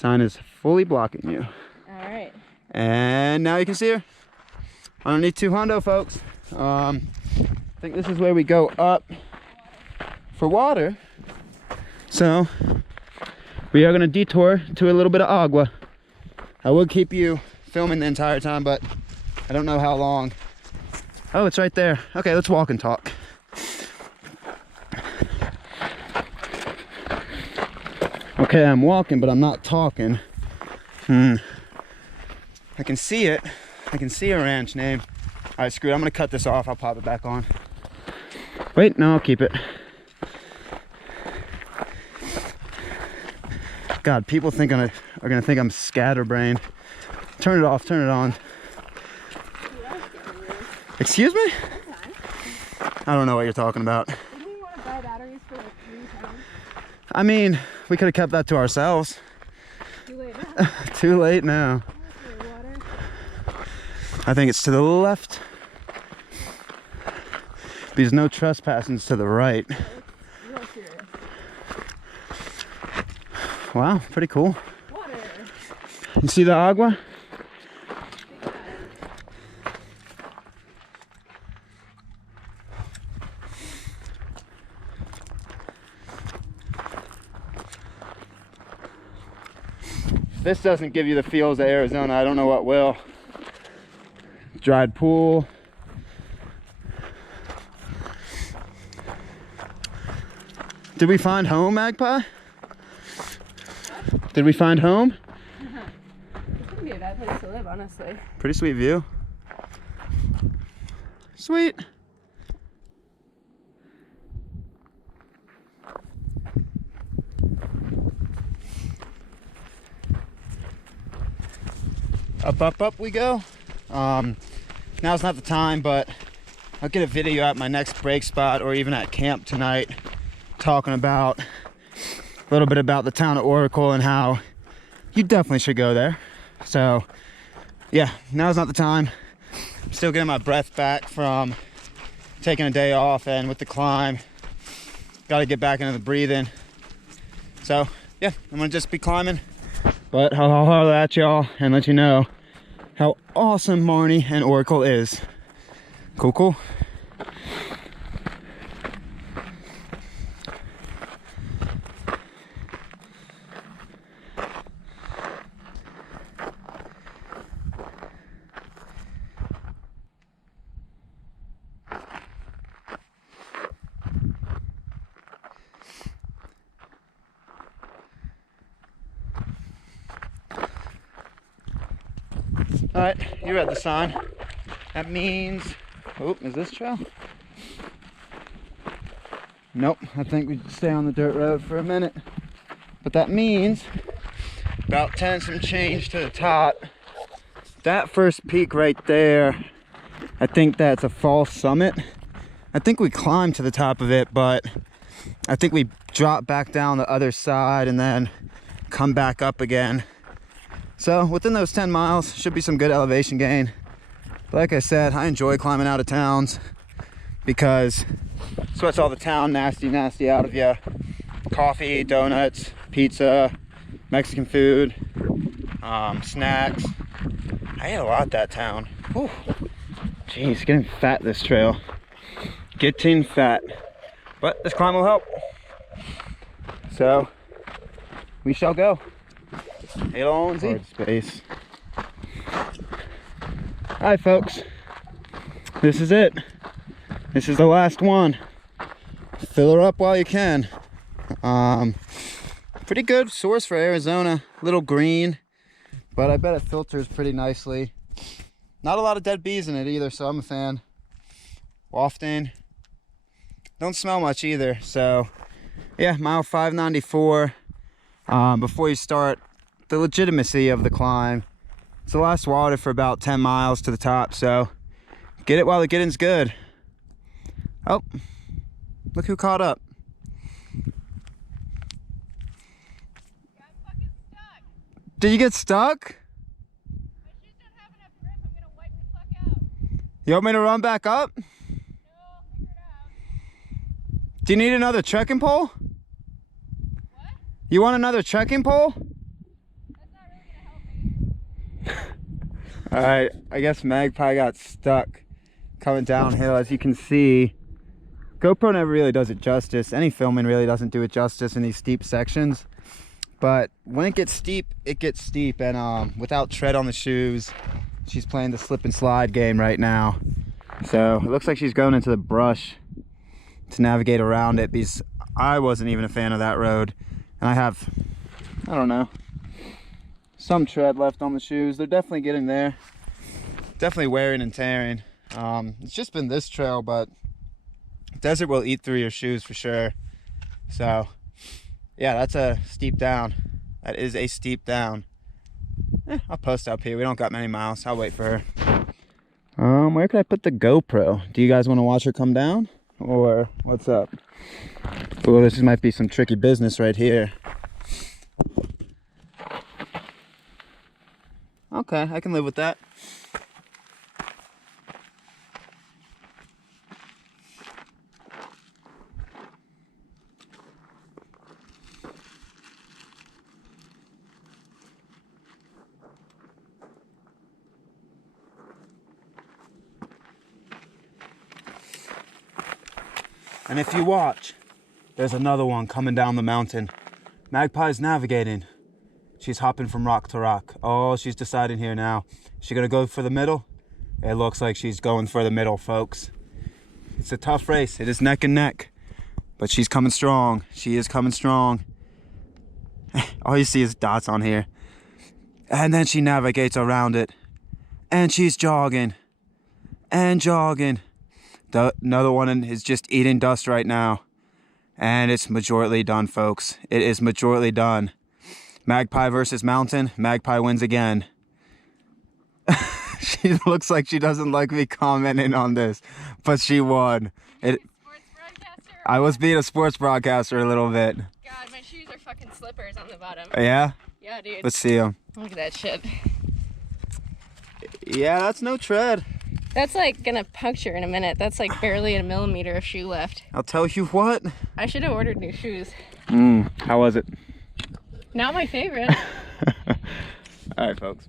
Sign is fully blocking you. All right. And now you can see her. Underneath 2 hundo, folks. I think this is where we go up for water. So we are gonna detour to a little bit of agua. I will keep you filming the entire time, but I don't know how long. Oh, it's right there. Okay, let's walk and talk. Okay, I'm walking, but I'm not talking. I can see it. I can see a ranch name. All right, screw it. I'm gonna cut this off. I'll pop it back on. Wait, no, I'll keep it. God, people are gonna think I'm scatterbrained. Turn it off, turn it on. Excuse me? I don't know what you're talking about. Didn't you want to buy batteries for like 3 pounds? I mean, we could have kept that to ourselves. Too late now. Too late now. Water. I think it's to the left. There's no trespassing's to the right. Real serious. Wow, pretty cool. Water. You see the agua? If this doesn't give you the feels of Arizona, I don't know what will. Dried pool. Did we find home, Magpie? Did we find home? This wouldn't be a bad place to live, honestly. Pretty sweet view. Sweet. Up we go. Now's not the time, but I'll get a video at my next break spot or even at camp tonight talking about a little bit about the town of Oracle and how you definitely should go there. So yeah, now's not the time. I'm still getting my breath back from taking a day off, and with the climb, got to get back into the breathing. So yeah, I'm gonna just be climbing, but I'll holler at y'all and let you know how awesome Marnie and Oracle is. Cool. All right, you read the sign. That means, oh, is this trail? Nope, I think we stay on the dirt road for a minute. But that means about 10 some change to the top. That first peak right there, I think that's a false summit. I think we climbed to the top of it, but I think we drop back down the other side and then come back up again. So within those 10 miles should be some good elevation gain. But like I said, I enjoy climbing out of towns because it sweats all the town nasty out of you. Coffee, donuts, pizza, Mexican food, snacks. I ate a lot that town. Whew. Jeez, getting fat this trail. Getting fat. But this climb will help. So we shall go. Hey, hard space. Hi folks, this is it. This is the last one. Fill her up while you can. Pretty good source for Arizona. Little green, but I bet it filters pretty nicely. Not a lot of dead bees in it either, so I'm a fan. Wafting. Don't smell much either, so yeah, mile 594. Before you start the legitimacy of the climb, it's the last water for about 10 miles to the top, so get it while the getting's good. Oh, look who caught up. I'm fucking stuck. Did you get stuck? My shoes don't have enough grip. I'm gonna wipe the fuck out. You want me to run back up? No, I'll figure it out. Do you need another trekking pole? What? You want another trekking pole? All right, I guess Magpie got stuck coming downhill. As you can see, GoPro never really does it justice. Any filming really doesn't do it justice in these steep sections. But when it gets steep, it gets steep. And without tread on the shoes, she's playing the slip and slide game right now. So it looks like she's going into the brush to navigate around it, because I wasn't even a fan of that road. And I have, I don't know, some tread left on the shoes. They're definitely getting there. Definitely wearing and tearing. It's just been this trail, but desert will eat through your shoes for sure. So yeah, that's a steep down. That is a steep down. I'll post up here. We don't got many miles. I'll wait for her. Where could I put the GoPro? Do you guys want to watch her come down, or what's up? Oh, this might be some tricky business right here. Okay, I can live with that. And if you watch, there's another one coming down the mountain. Magpie's navigating. She's hopping from rock to rock. Oh, she's deciding here now. Is she gonna go for the middle? It looks like she's going for the middle, folks. It's a tough race. It is neck and neck. But she's coming strong. She is coming strong. All you see is dots on here. And then she navigates around it. And she's jogging. And jogging. Another one is just eating dust right now. And it's majorly done, folks. It is majorly done. Magpie versus Mountain. Magpie wins again. She looks like she doesn't like me commenting on this, but she won. I was being a sports broadcaster a little bit. God, my shoes are fucking slippers on the bottom. Yeah? Yeah, dude. Let's see them. Look at that shit. Yeah, that's no tread. That's like gonna puncture in a minute. That's like barely a millimeter of shoe left. I'll tell you what. I should have ordered new shoes. How was it? Not my favorite. All right, folks.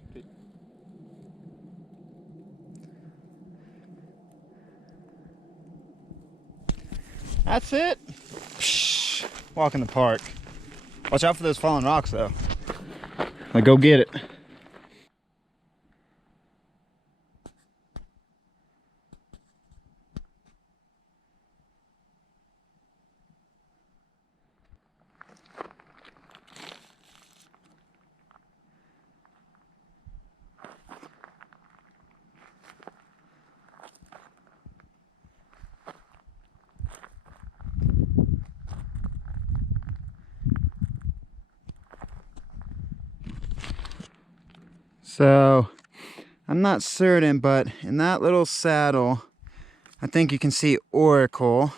That's it. Walk in the park. Watch out for those falling rocks, though. Like, go get it. So, I'm not certain, but in that little saddle, I think you can see Oracle.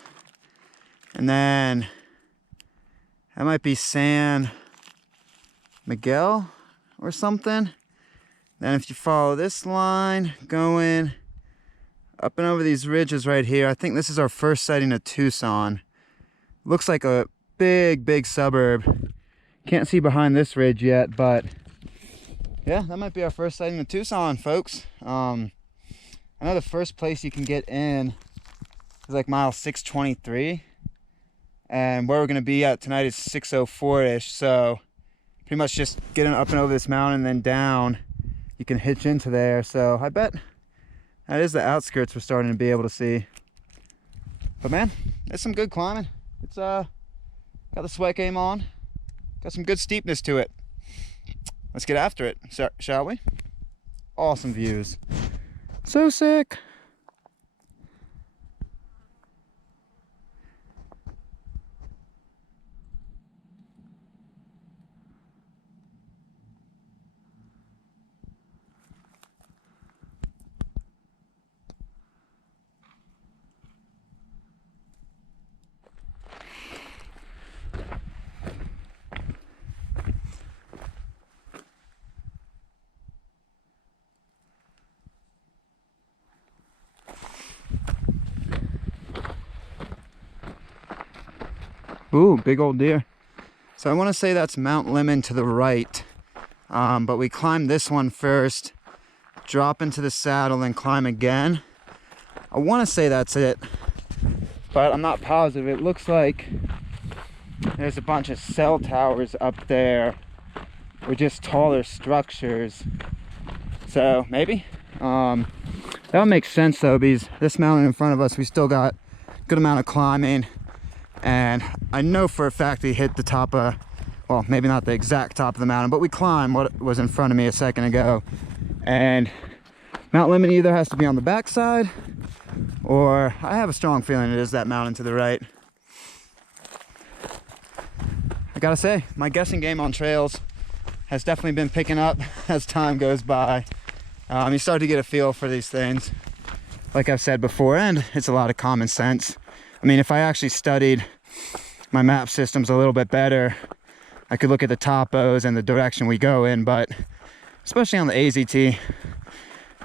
And then, that might be San Miguel or something. Then if you follow this line, going up and over these ridges right here, I think this is our first sighting of Tucson. Looks like a big, big suburb. Can't see behind this ridge yet, but yeah, that might be our first sighting of Tucson, folks. I know the first place you can get in is like mile 623. And where we're going to be at tonight is 604-ish. So pretty much just getting up and over this mountain and then down, you can hitch into there. So I bet that is the outskirts we're starting to be able to see. But man, it's some good climbing. It's got the sweat game on. Got some good steepness to it. Let's get after it, shall we? Awesome views. So sick. Ooh, big old deer. So I want to say that's Mount Lemmon to the right. but we climbed this one first, drop into the saddle, then climb again. I want to say that's it, but I'm not positive. It looks like there's a bunch of cell towers up there, or just taller structures. So maybe that would make sense though, because this mountain in front of us, we still got a good amount of climbing, and I know for a fact we hit the top of, well, maybe not the exact top of the mountain, but we climbed what was in front of me a second ago. And Mount Lemmon either has to be on the backside, or I have a strong feeling it is that mountain to the right. I gotta say, my guessing game on trails has definitely been picking up as time goes by. You start to get a feel for these things, like I've said before, and it's a lot of common sense. I mean, if I actually studied my map systems a little bit better, I could look at the topos and the direction we go in, but especially on the AZT,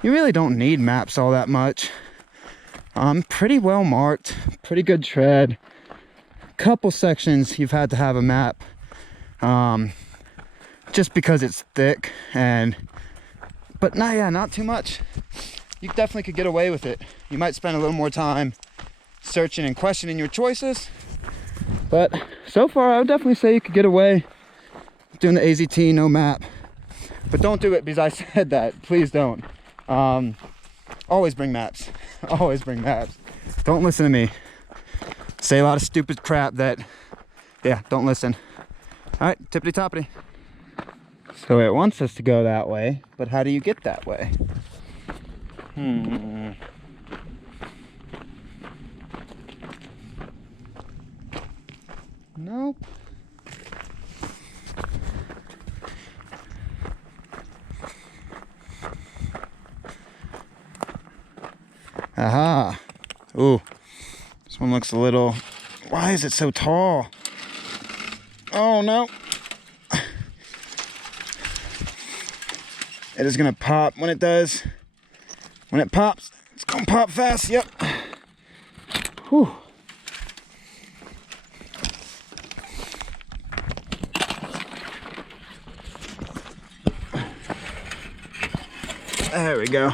you really don't need maps all that much. Pretty well marked, pretty good tread. Couple sections you've had to have a map, just because it's thick, but not too much. You definitely could get away with it. You might spend a little more time searching and questioning your choices, but so far I would definitely say you could get away doing the AZT no map. But don't do it because I said that. Please don't. Always bring maps. Always bring maps. Don't listen to me. Say a lot of stupid crap that, yeah, don't listen. All right, tippity toppity. So it wants us to go that way, but how do you get that way? Nope. Aha. Ooh. This one looks a little... Why is it so tall? Oh no. It is gonna pop when it does. When it pops, it's gonna pop fast. Yep. Whew. There we go.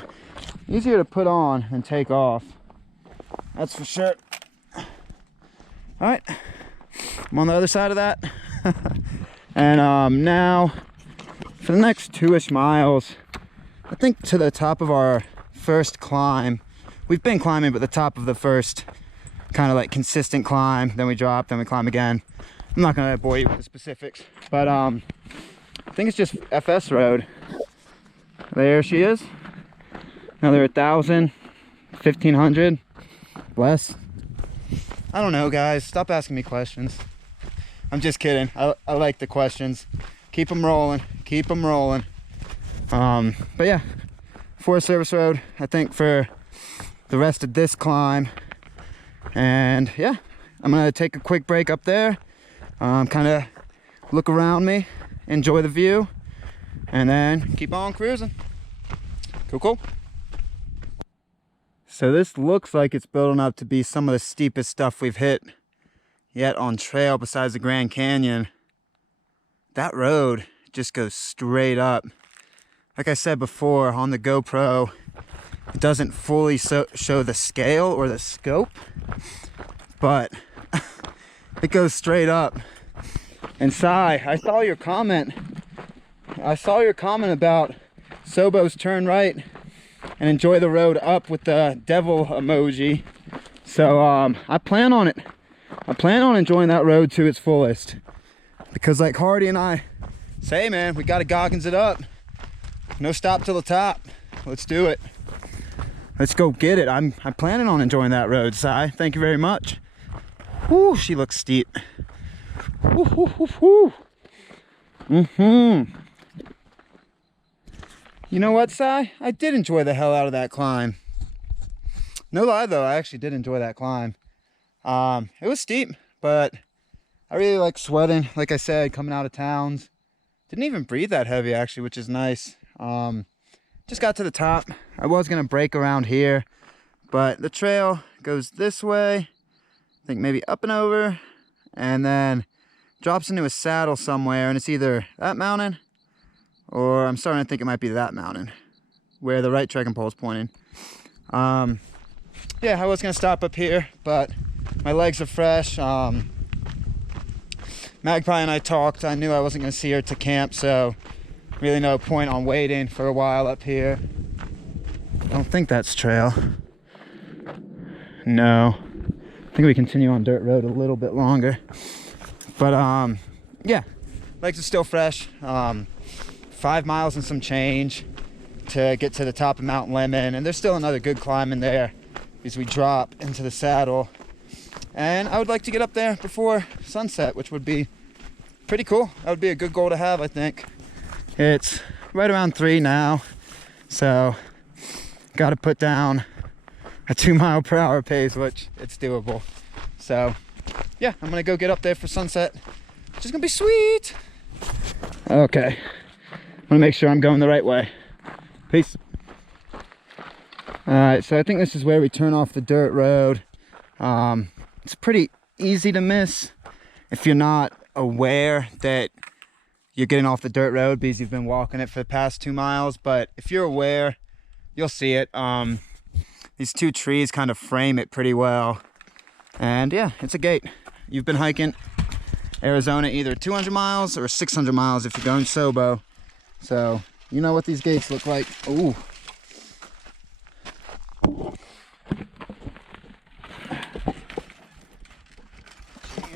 Easier to put on and take off. That's for sure. All right, I'm on the other side of that. And now for the next 2-ish miles, I think to the top of our first climb. We've been climbing, but the top of the first kind of like consistent climb, then we drop, then we climb again. I'm not gonna bore you with the specifics, but I think it's just FS road. There she is. Another 1,000, 1,500, less. I don't know, guys. Stop asking me questions. I'm just kidding. I like the questions. Keep them rolling. Keep them rolling. But yeah, Forest Service Road, I think, for the rest of this climb. And yeah, I'm gonna take a quick break up there, kind of look around me, enjoy the view, and then keep on cruising. Cool. So this looks like it's building up to be some of the steepest stuff we've hit yet on trail besides the Grand Canyon. That road just goes straight up. Like I said before, on the GoPro, it doesn't fully show the scale or the scope, but it goes straight up. And Sai, I saw your comment. I saw your comment about SOBO's turn right and enjoy the road up with the devil emoji. So I plan on it. I plan on enjoying that road to its fullest, because like Hardy and I say, man, we gotta Goggins it up. No stop till the top. Let's do it. Let's go get it. I'm planning on enjoying that road, Sai. Thank you very much. Whoo, she looks steep. Woo. You know what, Sai? I did enjoy the hell out of that climb. No lie though, I actually did enjoy that climb. It was steep, but I really like sweating. Like I said, coming out of towns. Didn't even breathe that heavy actually, which is nice. Just got to the top. I was gonna break around here, but the trail goes this way. I think maybe up and over, and then drops into a saddle somewhere, and it's either that mountain or I'm starting to think it might be that mountain where the right trekking pole is pointing. Yeah, I was gonna stop up here, but my legs are fresh. Magpie and I talked. I knew I wasn't gonna see her to camp, so really no point on waiting for a while up here. I don't think that's trail. No, I think we continue on dirt road a little bit longer. But yeah, legs are still fresh. 5 miles and some change to get to the top of Mount Lemmon, and there's still another good climb in there as we drop into the saddle. And I would like to get up there before sunset, which would be pretty cool. That would be a good goal to have, I think. It's right around 3 now, so got to put down a 2-mile-per-hour pace, which it's doable. So yeah, I'm gonna go get up there for sunset, which is gonna be sweet. Okay, I'm gonna make sure I'm going the right way. Peace. All right, so I think this is where we turn off the dirt road. It's pretty easy to miss if you're not aware that you're getting off the dirt road because you've been walking it for the past 2 miles. But if you're aware, you'll see it. These 2 trees kind of frame it pretty well. And yeah, it's a gate. You've been hiking Arizona either 200 miles or 600 miles if you're going SOBO. So you know what these gates look like. Ooh.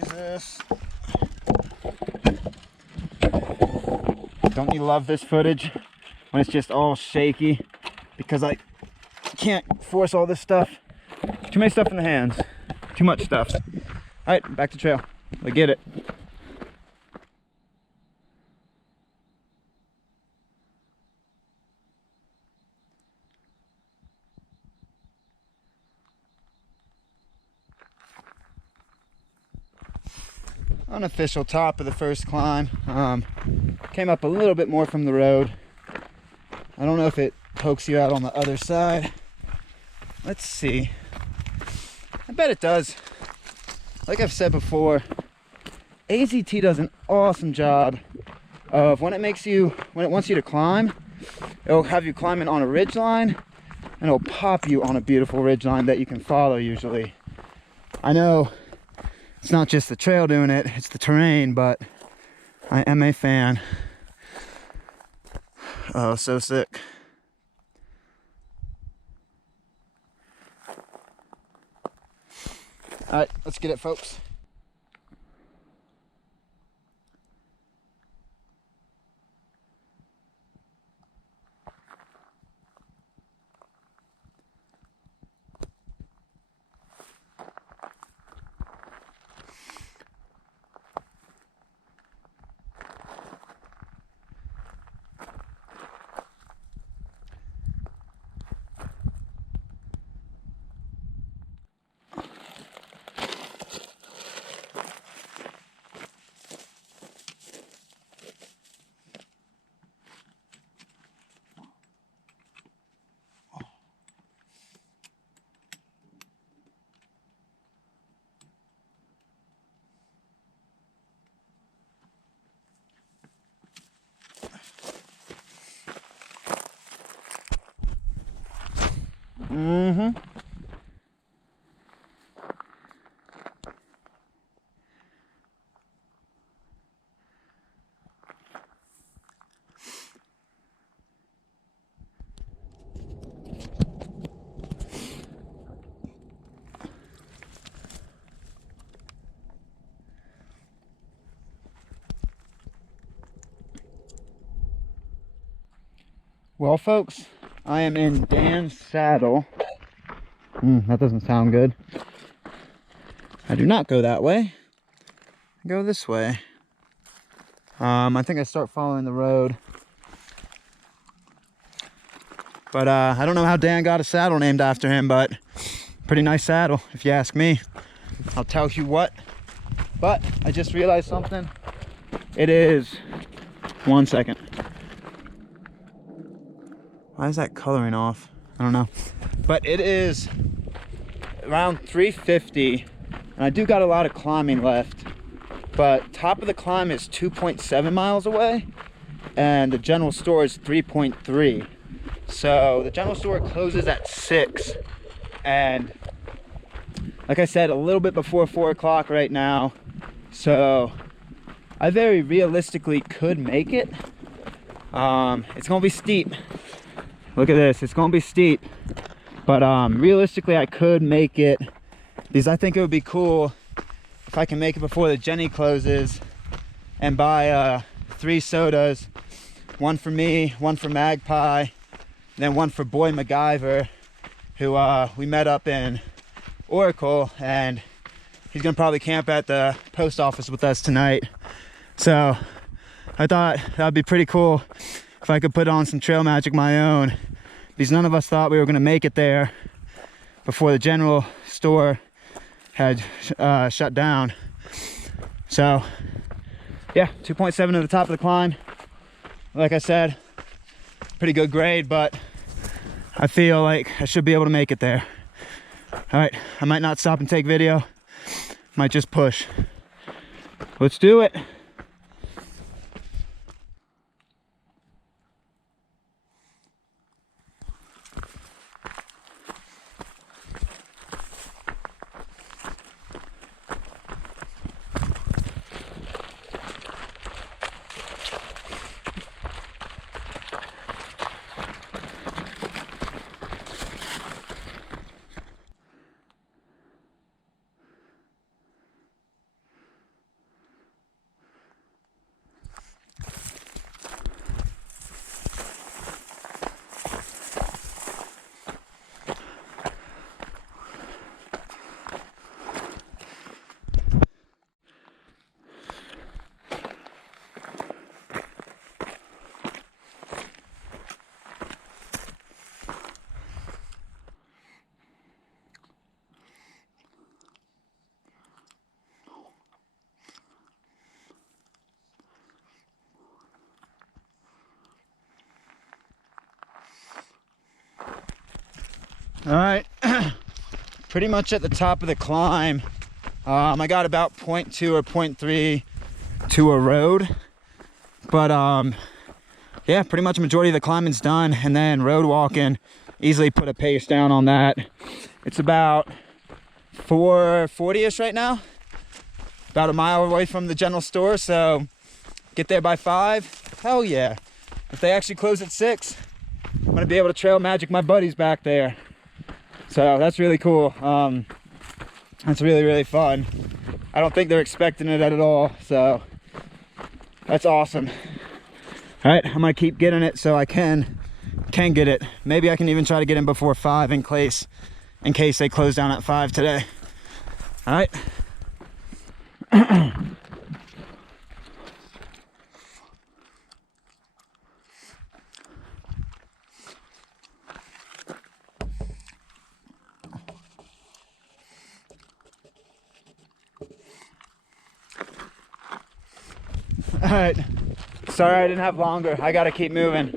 Jesus. Don't you love this footage when it's just all shaky? Because I can't force all this stuff. Too many stuff in the hands. Too much stuff. All right, back to trail. We get it. Unofficial top of the first climb. Came up a little bit more from the road. I don't know if it pokes you out on the other side. Let's see. I bet it does. Like I've said before, AZT does an awesome job of when it wants you to climb, it'll have you climbing on a ridge line, and it'll pop you on a beautiful ridge line that you can follow usually. I know it's not just the trail doing it, it's the terrain, but I am a fan. Oh, so sick. All right, let's get it, folks. Mm-hmm. Well, folks, I am in Dan's saddle. That doesn't sound good. I do not go that way. I go this way. I think I start following the road. But I don't know how Dan got a saddle named after him, but pretty nice saddle, if you ask me. I'll tell you what. But I just realized something. It is 1 second. Why is that coloring off? I don't know. But it is around 350, and I do got a lot of climbing left. But top of the climb is 2.7 miles away, and the general store is 3.3. So the general store closes at 6, and like I said, a little bit before 4 o'clock right now. So I very realistically could make it. It's gonna be steep. Look at this, it's gonna be steep. But realistically I could make it, because I think it would be cool if I can make it before the Jenny closes and buy 3 sodas. One for me, one for Magpie, and then one for Boy MacGyver, who we met up in Oracle, and he's gonna probably camp at the post office with us tonight. So I thought that would be pretty cool if I could put on some trail magic my own, because none of us thought we were gonna make it there before the general store had shut down. So yeah, 2.7 to the top of the climb. Like I said, pretty good grade, but I feel like I should be able to make it there. All right, I might not stop and take video, might just push. Let's do it. All right, pretty much at the top of the climb. I got about 0.2 or 0.3 to a road, but yeah, pretty much majority of the climbing's done, and then road walking, easily put a pace down on that. It's about 4:40ish right now, about a mile away from the general store, so get there by 5. Hell yeah. If they actually close at 6, I'm gonna be able to trail magic my buddies back there. So that's really cool. That's really, really fun. I don't think they're expecting it at all, so that's awesome. All right, I'm gonna keep getting it so I can get it. Maybe I can even try to get in before 5 in case they close down at 5 today. All right. All right, sorry I didn't have longer. I gotta keep moving.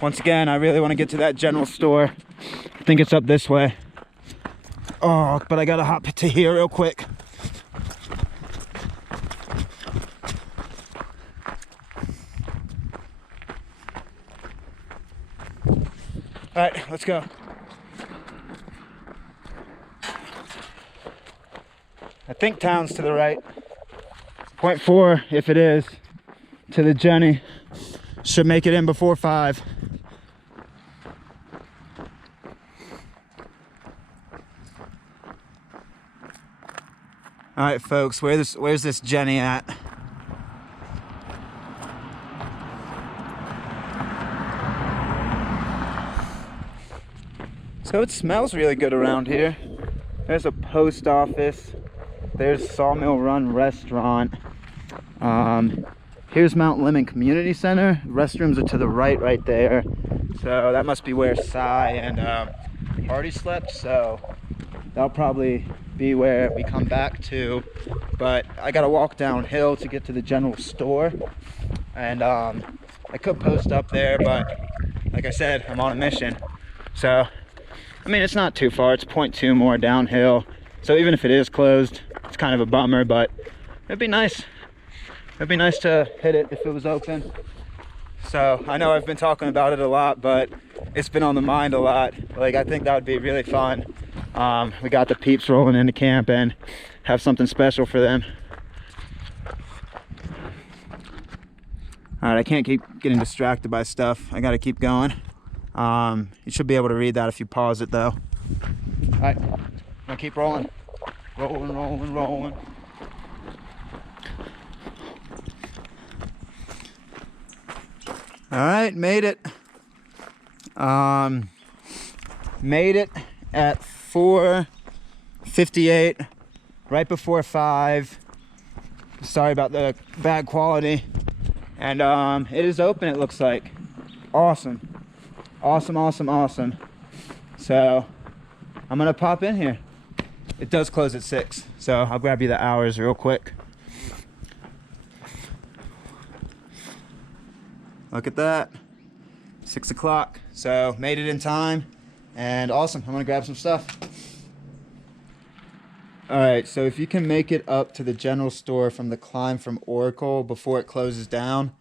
Once again, I really want to get to that general store. I think it's up this way. Oh, but I gotta hop to here real quick. All right, let's go. I think town's to the right. 0.4, if it is, to the Jenny. Should make it in before 5. All right, folks, where's this Jenny at? So it smells really good around here. There's a post office. There's Sawmill Run Restaurant. Here's Mount Lemmon Community Center. Restrooms are to the right there. So that must be where Cy and Hardy slept. So that'll probably be where we come back to. But I gotta walk downhill to get to the general store. And I could post up there, but like I said, I'm on a mission. So, I mean, it's not too far. It's 0.2 more downhill. So even if it is closed, it's kind of a bummer, but it'd be nice. It'd be nice to hit it if it was open. So I know I've been talking about it a lot, but it's been on the mind a lot. Like, I think that would be really fun. We got the peeps rolling into camp and have something special for them. All right, I can't keep getting distracted by stuff. I gotta keep going. You should be able to read that if you pause it though. All right, I'm gonna keep rolling. Rolling, rolling, rolling. All right, made it. Made it at 4:58, right before 5. Sorry about the bad quality. And it is open, it looks like. Awesome. Awesome, awesome, awesome. So I'm gonna pop in here. It does close at 6, so I'll grab you the hours real quick. Look at that, 6 o'clock. So made it in time and awesome. I'm gonna grab some stuff. All right, so if you can make it up to the general store from the climb from Oracle before it closes down,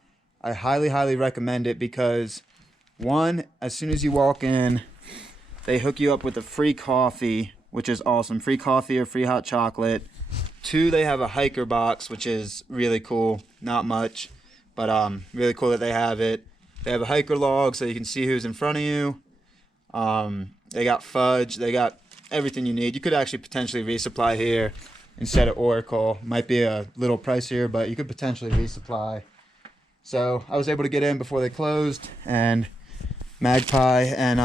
I highly, highly recommend it because one, as soon as you walk in, they hook you up with a free coffee, which is awesome. Free coffee or free hot chocolate. 2, they have a hiker box, which is really cool. Not much, but really cool that they have it. They have a hiker log so you can see who's in front of you. They got fudge. They got everything you need. You could actually potentially resupply here instead of Oracle. Might be a little pricier, but you could potentially resupply. So I was able to get in before they closed, and Magpie and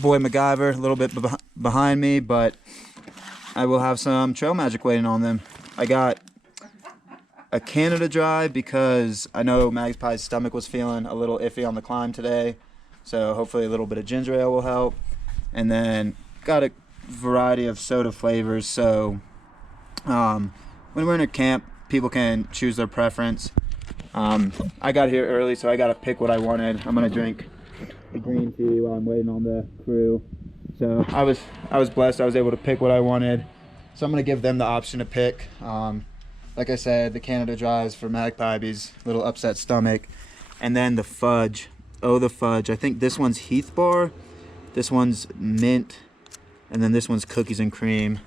Boy MacGyver a little bit behind me, but I will have some trail magic waiting on them. I got a Canada Dry because I know Magpie's stomach was feeling a little iffy on the climb today, so hopefully a little bit of ginger ale will help. And then got a variety of soda flavors, so when we're in a camp, people can choose their preference. I got here early, so I got to pick what I wanted. I'm gonna drink the green tea while I'm waiting on the crew. So I was blessed. I was able to pick what I wanted. So I'm gonna give them the option to pick. Like I said, the Canada Dries for Magpie, he's a little upset stomach, and then the fudge. Oh, the fudge. I think this one's Heath Bar, this one's mint, and then this one's cookies and cream.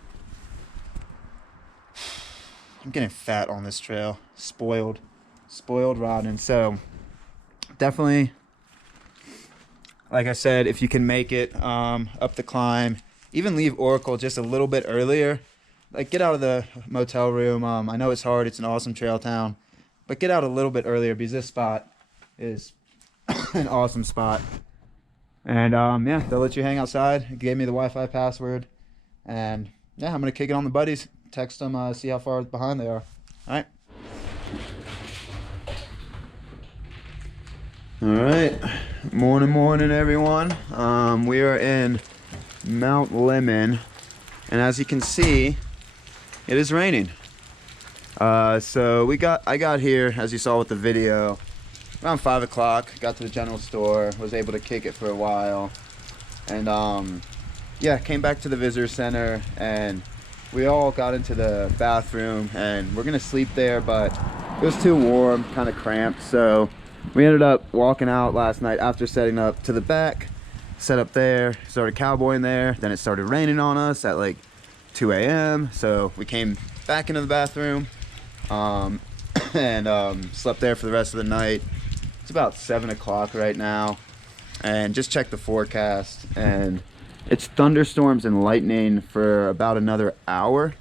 I'm getting fat on this trail. Spoiled rotten. So definitely, like I said, if you can make it up the climb, even leave Oracle just a little bit earlier. Like, get out of the motel room. I know it's hard, it's an awesome trail town, but get out a little bit earlier because this spot is an awesome spot. And yeah, they'll let you hang outside. It gave me the Wi-Fi password, and yeah, I'm gonna kick it on the buddies, text them, see how far behind they are. All right, morning everyone. We are in Mount Lemmon, and as you can see, it is raining. So I got here, as you saw with the video, around 5 o'clock. Got to the general store, was able to kick it for a while, and yeah, came back to the visitor center, and we all got into the bathroom, and we're gonna sleep there, but it was too warm, kind of cramped, so we ended up walking out last night after setting up to the back, set up there, started cowboying there. Then it started raining on us at like 2 a.m. So we came back into the bathroom and slept there for the rest of the night. It's about 7 o'clock right now, and just checked the forecast, and it's thunderstorms and lightning for about another hour,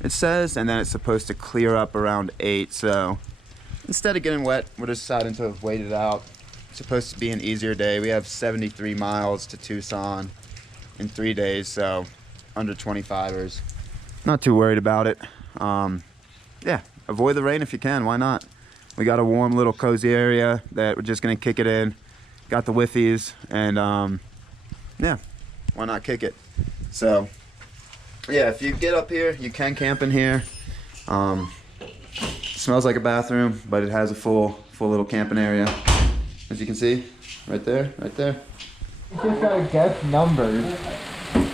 it says, and then it's supposed to clear up around 8. So instead of getting wet, we're deciding to wait it out. It's supposed to be an easier day. We have 73 miles to Tucson in 3 days, so under 25ers. Not too worried about it. Yeah, avoid the rain if you can. Why not? We got a warm little cozy area that we're just gonna kick it in. Got the wiffies, and yeah, why not kick it? So yeah, if you get up here, you can camp in here. Smells like a bathroom, but it has a full little camping area, as you can see right there. You just gotta guess numbers.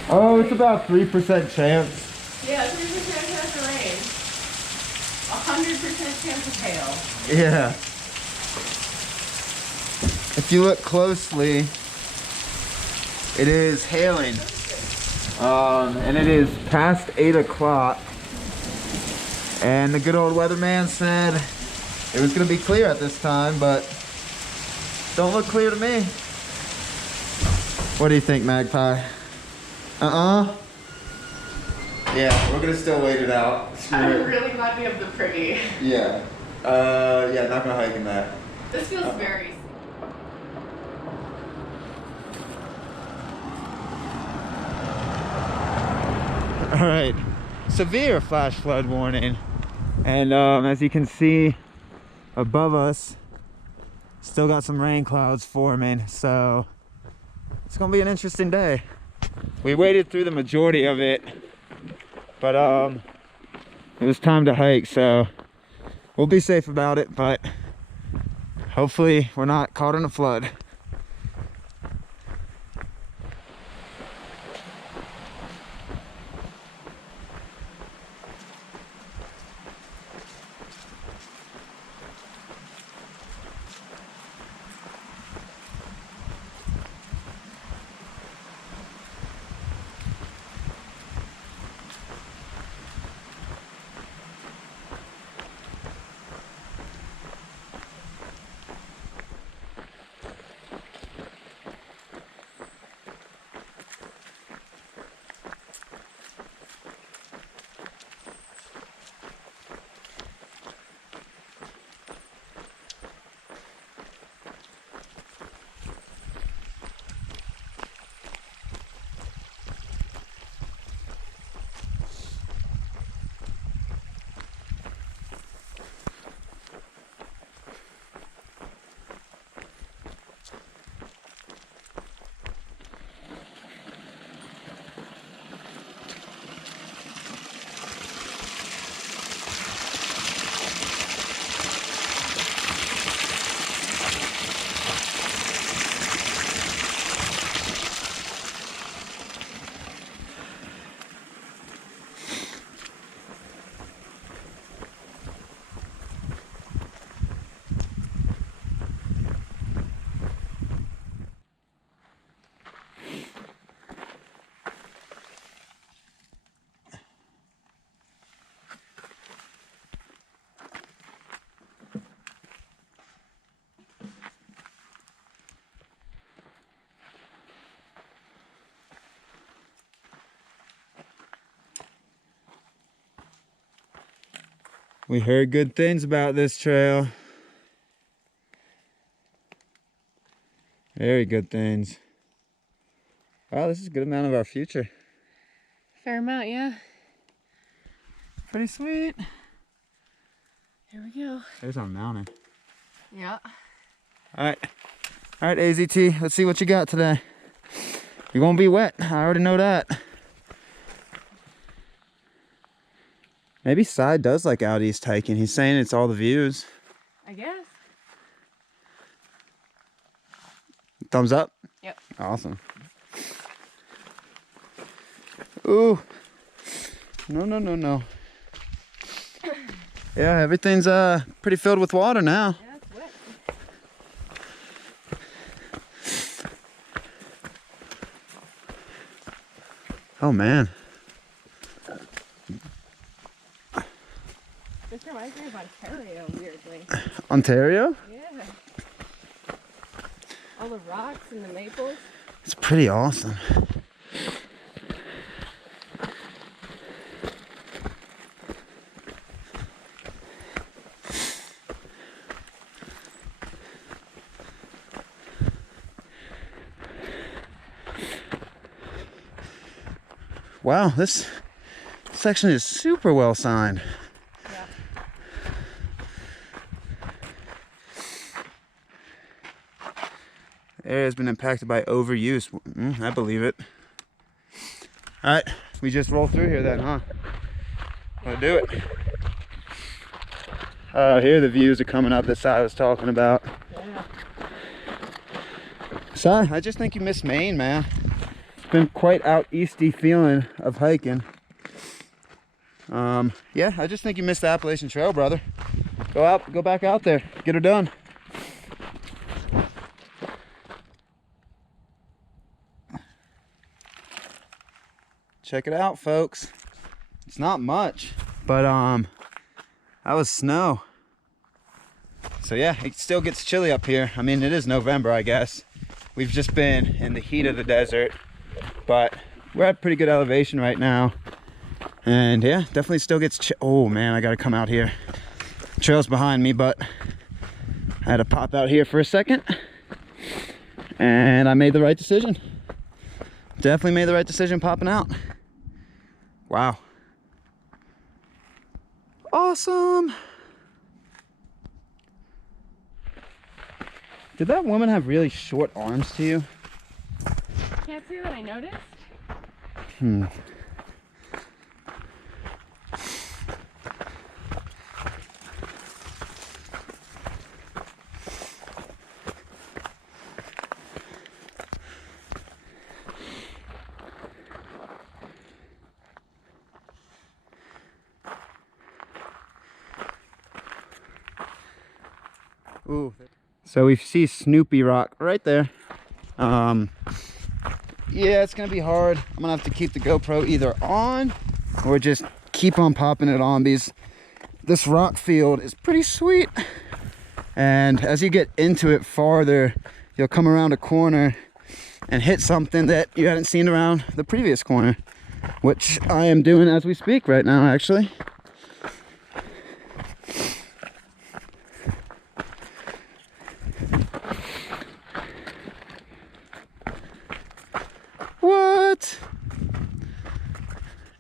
Oh, it's about 3% chance. Yeah, 3% chance of rain. 100% chance of hail. Yeah. if you look closely, it is hailing. And it is past 8 o'clock. And the good old weatherman said it was gonna be clear at this time, but don't look clear to me. What do you think, Magpie? Yeah, we're gonna still wait it out. I'm really glad we have the pretty. Yeah. Yeah, not gonna hike in that. This feels very... All right, severe flash flood warning. And as you can see above us, still got some rain clouds forming. So it's gonna be an interesting day. We waited through the majority of it, but it was time to hike, so we'll be safe about it, but hopefully we're not caught in a flood. We heard good things about this trail. Very good things. Wow, this is a good amount of our future. Fair amount, yeah. Pretty sweet. Here we go. There's our mountain. Yeah. All right, AZT, let's see what you got today. You're gonna be wet, I already know that. Maybe Cy does like out east hiking. He's saying it's all the views. I guess. Thumbs up? Yep. Awesome. Ooh. No. Yeah, everything's pretty filled with water now. Yeah, it's wet. Oh man. This reminds me of Ontario, weirdly. Ontario? Yeah. All the rocks and the maples. It's pretty awesome. Wow, this section is super well signed. Yeah. Area has been impacted by overuse. I believe it. All right, we just roll through here then, huh? Let's do it. Here the views are coming up that Si was talking about. Yeah. Si, I just think you missed Maine, man. It's been quite out easty feeling of hiking. Yeah, I just think you missed the Appalachian Trail, brother. Go back out there, get her done. check it out, folks. It's not much, but that was snow. So yeah, it still gets chilly up here. I mean, it is November, I guess. We've just been in the heat of the desert, but we're at pretty good elevation right now. And yeah, definitely still gets oh man, I gotta come out here. Trail's behind me, but I had to pop out here for a second. And I made the right decision. Definitely made the right decision popping out. Wow. Awesome. Did that woman have really short arms to you? Can't say that I noticed. Ooh. So we see Snoopy Rock right there. Yeah, it's gonna be hard. I'm gonna have to keep the GoPro either on or just keep on popping it on, because this rock field is pretty sweet. And as you get into it farther, you'll come around a corner and hit something that you hadn't seen around the previous corner, which I am doing as we speak right now, actually. What?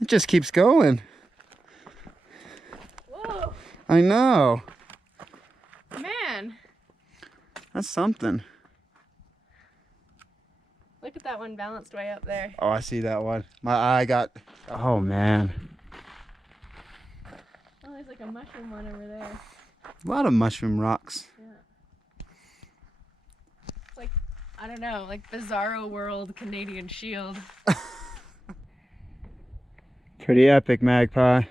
It just keeps going. Whoa. I know. Man. That's something. Look at that one balanced way up there. Oh, I see that one. My eye got... Oh, man. Oh, there's like a mushroom one over there. A lot of mushroom rocks. Yeah. It's like, I don't know, like Bizarro World Canadian Shield. Pretty epic, Magpie.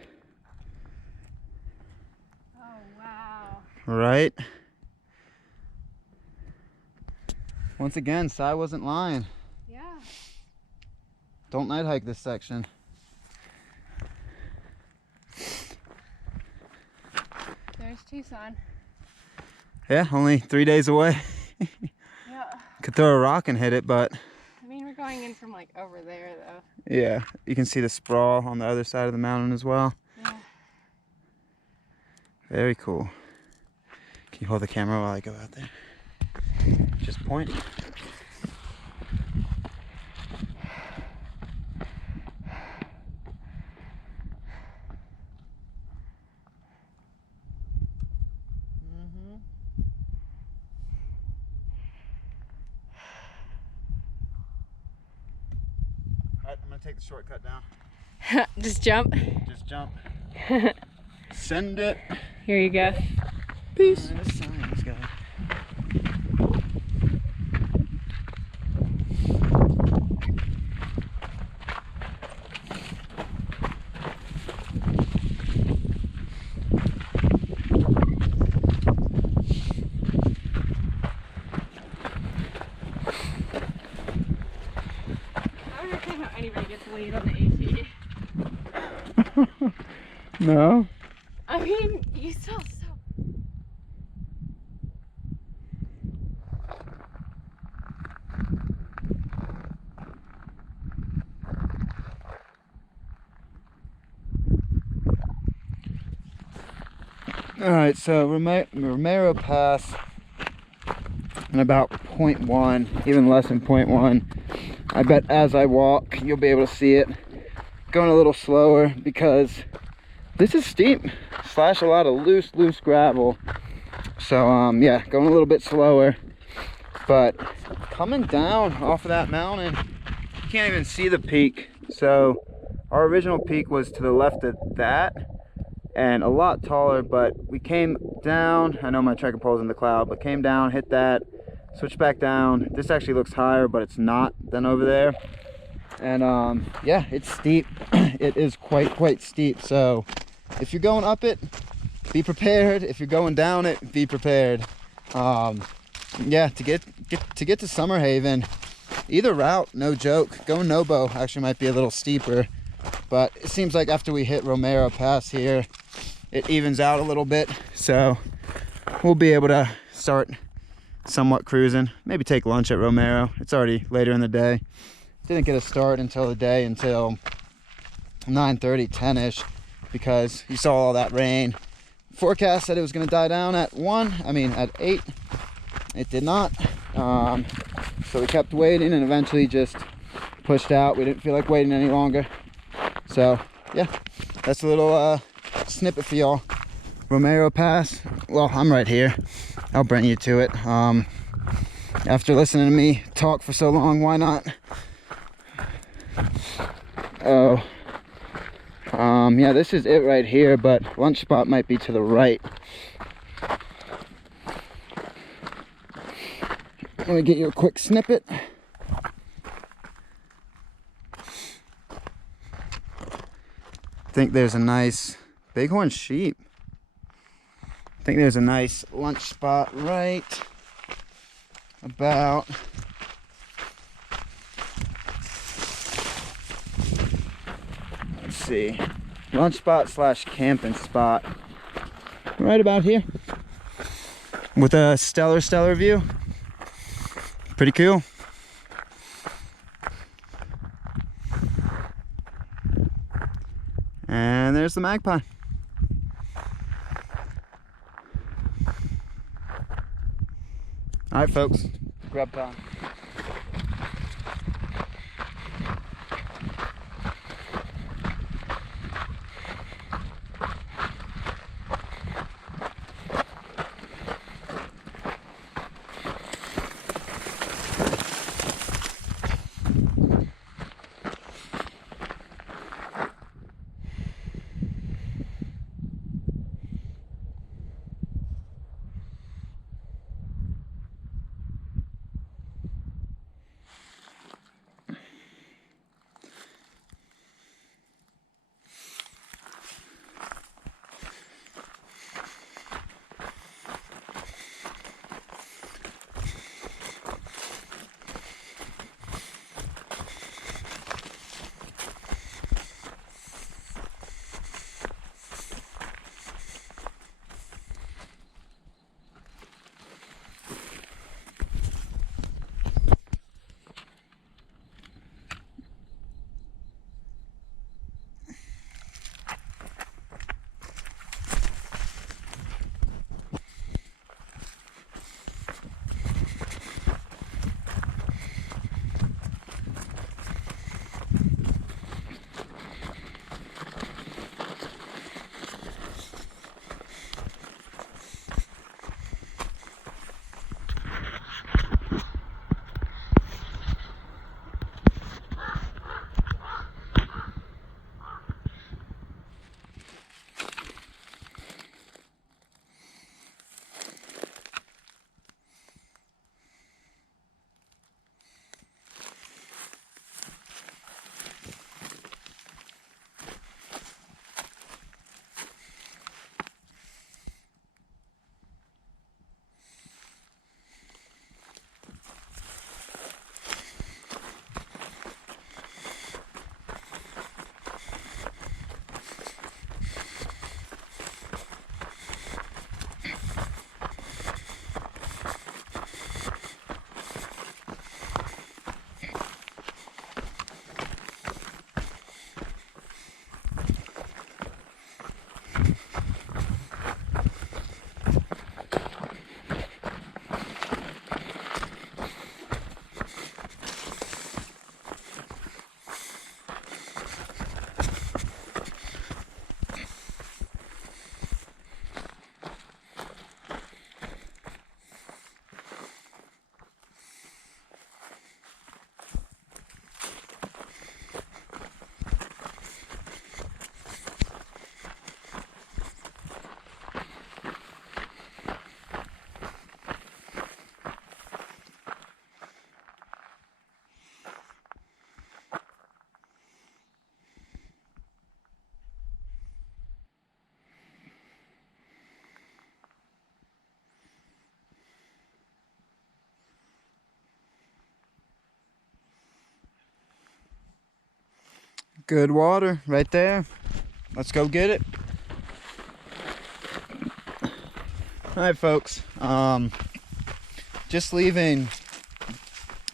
Oh, wow. Right? Once again, Sai wasn't lying. Yeah. Don't night hike this section. There's Tucson. Yeah, only 3 days away. Yeah. Could throw a rock and hit it, but... I mean, we're going in from like over there, though. Yeah, you can see the sprawl on the other side of the mountain as well. Yeah. Very cool. Can you hold the camera while I go out there? Just point. Alright, I'm gonna take the shortcut down. Just jump. Just jump. Send it. Here you go. Peace. This sign's got... I don't know how anybody gets laid on the AT. No? I mean, you still so... Alright, so Romero Pass in about 0.1, even less than 0.1. I bet as I walk, you'll be able to see it. Going a little slower because this is steep, slash a lot of loose gravel. So yeah, going a little bit slower. But coming down off of that mountain, you can't even see the peak. So our original peak was to the left of that, and a lot taller, but we came down. I know my trekking pole's in the cloud, but came down, hit that, switched back down. This actually looks higher, but it's not than over there. And yeah, it's steep. It is quite steep. So if you're going up it, be prepared. If you're going down it, be prepared. Yeah, to get to Summer Haven, either route, no joke. Going Nobo actually might be a little steeper, but it seems like after we hit Romero Pass here, it evens out a little bit, so we'll be able to start somewhat cruising. Maybe take lunch at Romero. It's already later in the day. Didn't get a start until 9:30, 10ish, because you saw all that rain. Forecast said it was going to die down at 8. It did not. So we kept waiting and eventually just pushed out. We didn't feel like waiting any longer. So yeah, that's a little snippet for y'all. Romero Pass. Well, I'm right here. I'll bring you to it. After listening to me talk for so long, why not? Oh. Yeah, this is it right here, but lunch spot might be to the right. Let me get you a quick snippet. I think there's a nice bighorn sheep. I think there's a nice lunch spot right about let's see, lunch spot / camping spot right about here with a stellar view. Pretty cool. And there's the magpie. All right, folks, grub time. Good water right there. Let's go get it. All right, folks. Just leaving,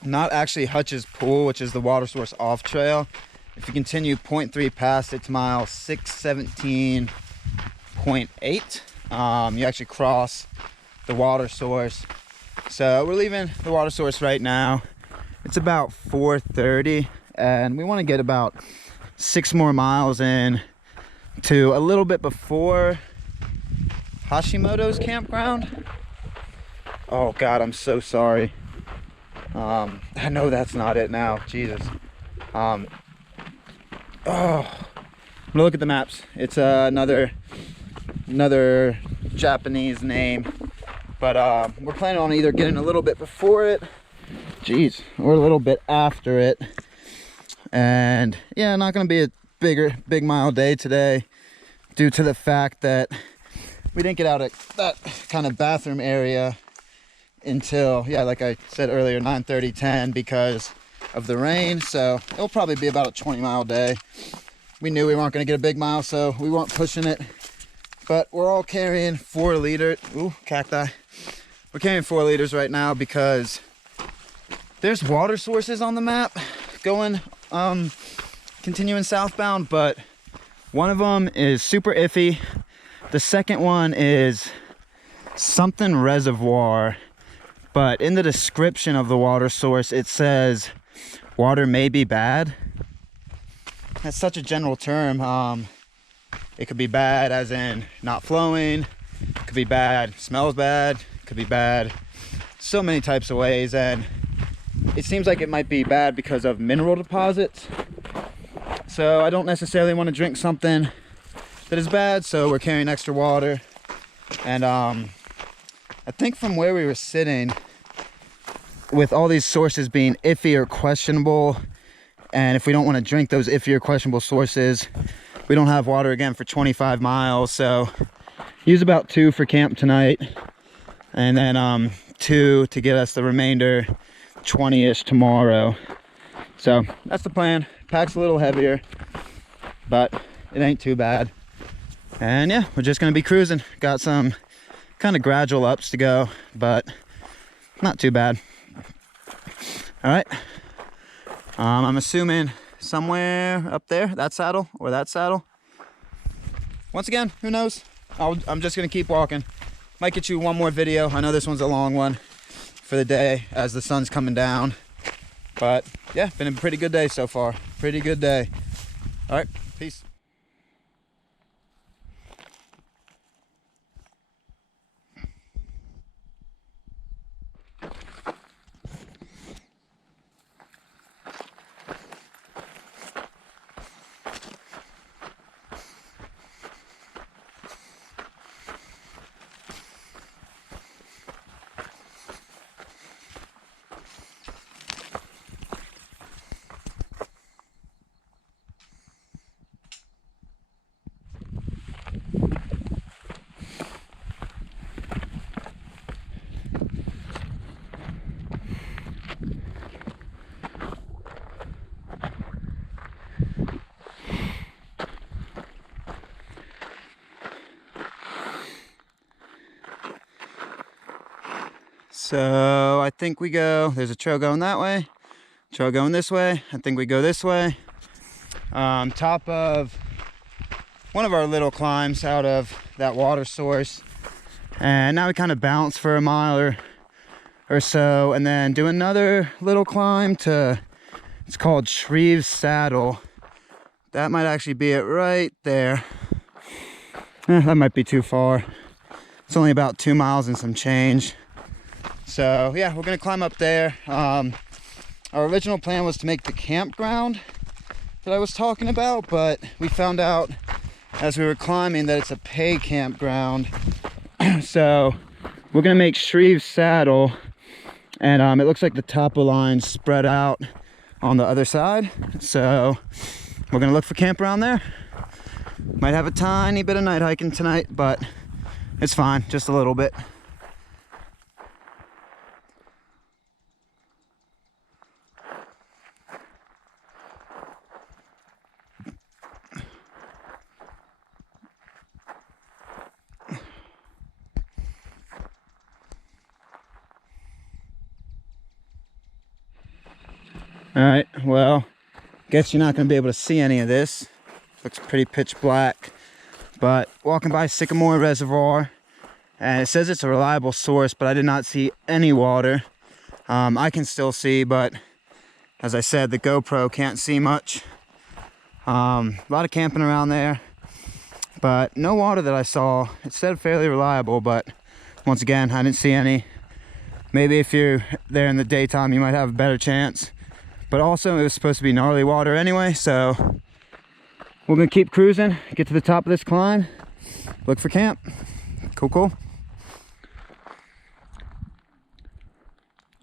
not actually Hutch's Pool, which is the water source off trail. If you continue 0.3 past, it's mile 617.8. You actually cross the water source. So we're leaving the water source right now. It's about 4:30, and we want to get about 6 more miles in to a little bit before Hashimoto's campground. Oh God, I'm so sorry. I know that's not it now. Jesus. Oh, I'm gonna look at the maps. It's another Japanese name, but we're planning on either getting a little bit before it, jeez, or a little bit after it. And yeah, not gonna be a big mile day today, due to the fact that we didn't get out of that kind of bathroom area until, yeah, like I said earlier, 9:30, 10, because of the rain. So it'll probably be about a 20-mile day. We knew we weren't going to get a big mile, so we weren't pushing it. But we're all carrying 4 liters. Ooh, cacti. We're carrying 4 liters right now because there's water sources on the map going, continuing southbound, but one of them is super iffy. The second one is something reservoir, but in the description of the water source, it says water may be bad. That's such a general term. It could be bad as in not flowing. It could be bad, smells bad. It could be bad so many types of ways. And it seems like it might be bad because of mineral deposits. So I don't necessarily want to drink something that is bad, so we're carrying extra water. And I think from where we were sitting, with all these sources being iffy or questionable, and if we don't want to drink those iffy or questionable sources, we don't have water again for 25 miles. So use about 2 for camp tonight, and then 2 to get us the remainder 20-ish tomorrow. So that's the plan. Pack's a little heavier, but it ain't too bad. And yeah, we're just gonna be cruising. Got some kind of gradual ups to go, but not too bad. All right, I'm assuming somewhere up there, that saddle or that saddle. Once again, who knows? I'm just gonna keep walking. Might get you one more video. I know this one's a long one for the day as the sun's coming down, but yeah, been a pretty good day so far. Pretty good day. All right, peace. So I think we go, there's a trail going that way, trail going this way. I think we go this way. Top of one of our little climbs out of that water source. And now we kind of bounce for a mile or so, and then do another little climb to, it's called Shreve Saddle. That might actually be it right there. That might be too far. It's only about 2 miles and some change. So yeah, we're gonna climb up there. Our original plan was to make the campground that I was talking about, but we found out as we were climbing that it's a pay campground. So we're gonna make Shreve Saddle, and it looks like the topo line's spread out on the other side. So we're gonna look for camp around there. Might have a tiny bit of night hiking tonight, but it's fine, just a little bit. All right, well, guess you're not gonna be able to see any of this. Looks pretty pitch black, but walking by Sycamore Reservoir, and it says it's a reliable source, but I did not see any water. I can still see, but as I said, the GoPro can't see much. A lot of camping around there, but no water that I saw. It said fairly reliable, but once again, I didn't see any. Maybe if you're there in the daytime, you might have a better chance. But also, it was supposed to be gnarly water anyway, so we're gonna keep cruising, get to the top of this climb, look for camp. Cool, cool.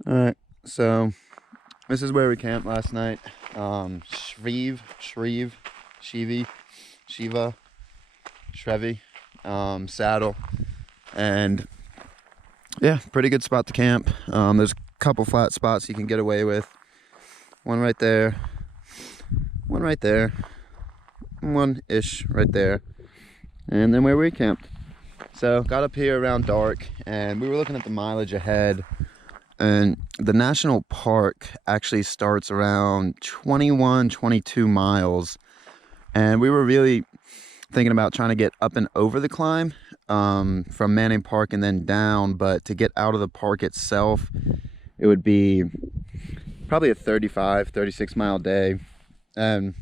All right, so this is where we camped last night. Shreve Saddle, and yeah, pretty good spot to camp. There's a couple flat spots you can get away with. One right there, one right there, one-ish right there, and then where we camped. So got up here around dark, and we were looking at the mileage ahead, and the national park actually starts around 21, 22 miles, and we were really thinking about trying to get up and over the climb from Manning Park and then down, but to get out of the park itself, it would be probably a 35, 36 mile day, and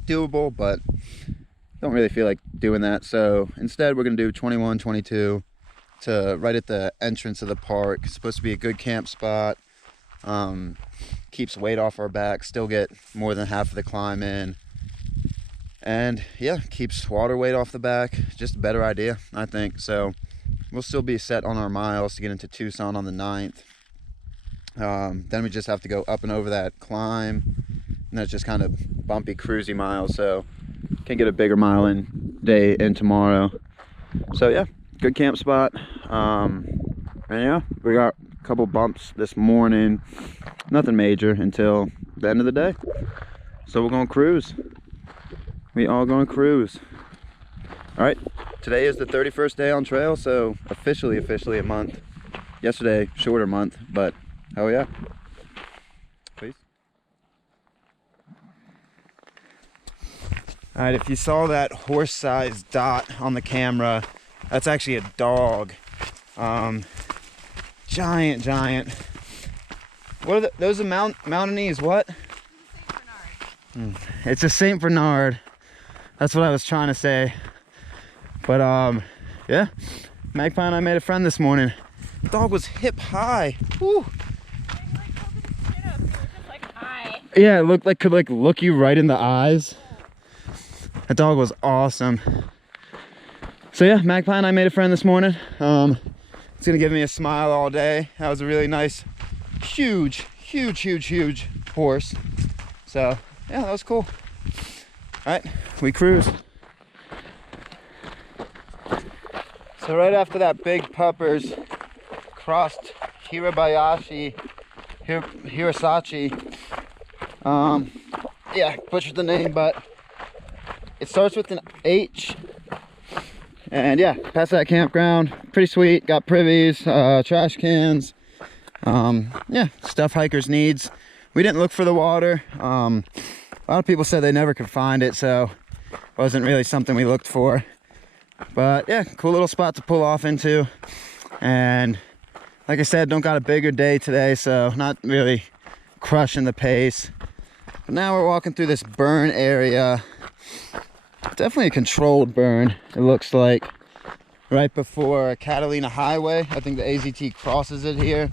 doable, but don't really feel like doing that. So instead we're gonna do 21, 22 to right at the entrance of the park. It's supposed to be a good camp spot. Keeps weight off our back, still get more than half of the climb in, and yeah, keeps water weight off the back. Just a better idea, I think. So we'll still be set on our miles to get into Tucson on the 9th. Then we just have to go up and over that climb, and that's just kind of bumpy, cruisy miles, so can get a bigger mile in day in tomorrow. So yeah, good camp spot. And yeah, we got a couple bumps this morning, nothing major until the end of the day. So we're gonna cruise. We all gonna cruise. All right, today is the 31st day on trail, so officially a month. Yesterday, shorter month, but hell yeah. Peace. All right, if you saw that horse-sized dot on the camera, that's actually a dog. Giant. What are those? Are Mountainese what? It's a Saint Bernard. That's what I was trying to say. But yeah, Magpie and I made a friend this morning. The dog was hip high. Woo. Yeah, it looked like could like look you right in the eyes. That dog was awesome. So yeah, Magpie and I made a friend this morning. It's gonna give me a smile all day. That was a really nice, huge horse. So yeah, that was cool. All right, we cruise. So right after that big puppers, crossed Hirasachi. Yeah, butchered the name, but it starts with an H. And yeah, past that campground, pretty sweet. Got privies, trash cans, yeah, stuff hikers needs. We didn't look for the water. A lot of people said they never could find it, so it wasn't really something we looked for. But yeah, cool little spot to pull off into. And like I said, don't got a bigger day today, so not really crushing the pace. But now we're walking through this burn area. Definitely a controlled burn, it looks like. Right before Catalina Highway. I think the AZT crosses it here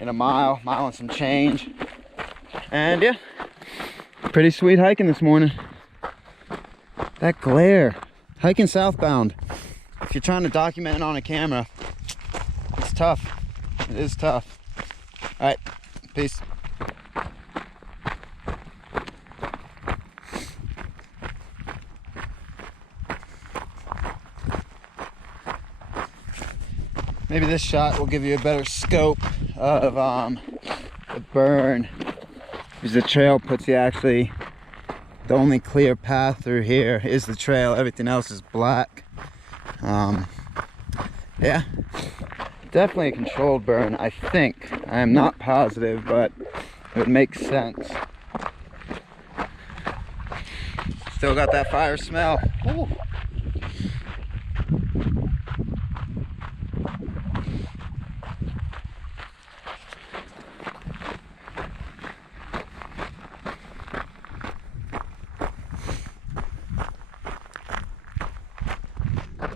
in a mile and some change. And yeah, pretty sweet hiking this morning. That glare. Hiking southbound, if you're trying to document it on a camera, it's tough. It is tough. All right, peace. Maybe this shot will give you a better scope of the burn, because the trail puts you actually, the only clear path through here is the trail. Everything else is black. Yeah, definitely a controlled burn, I think. I am not positive, but It makes sense. Still got that fire smell. Ooh.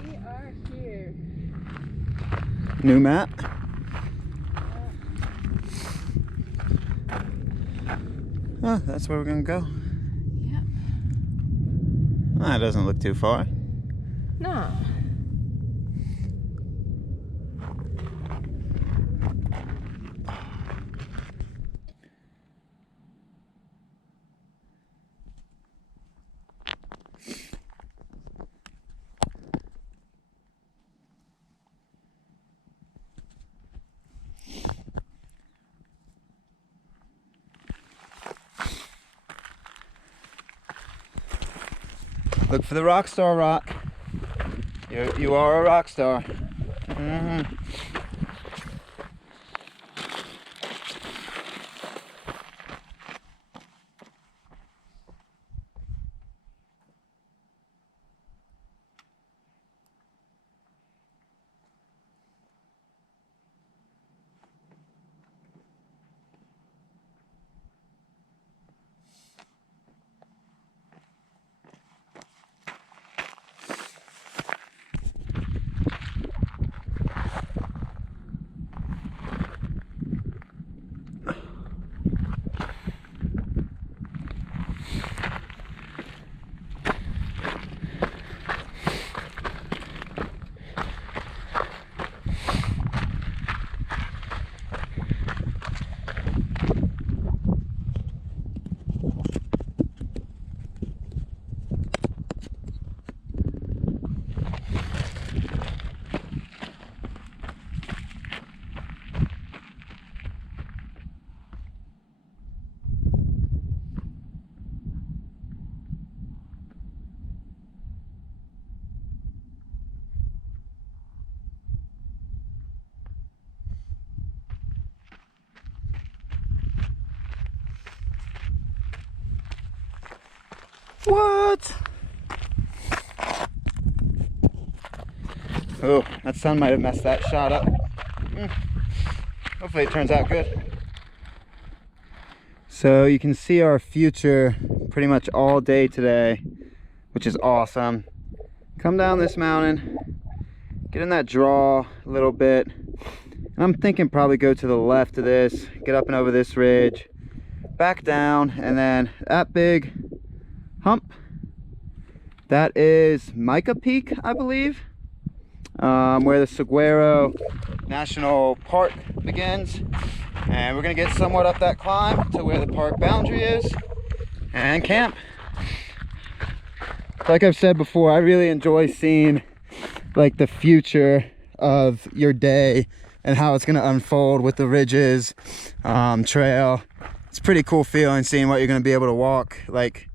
We are here. New map. Oh, that's where we're gonna go. Yep. That doesn't look too far. No. Look for the rockstar rock. You are a rock star. What? Oh, that sun might have messed that shot up. Hopefully it turns out good. So you can see our future pretty much all day today, which is awesome. Come down this mountain, get in that draw a little bit. And I'm thinking probably go to the left of this, get up and over this ridge, back down, and then that big hump, that is Mica Peak, I believe, where the Saguaro National Park begins. And we're gonna get somewhat up that climb to where the park boundary is and camp. Like I've said before, I really enjoy seeing like the future of your day and how it's gonna unfold with the ridges, trail. It's a pretty cool feeling seeing what you're gonna be able to walk like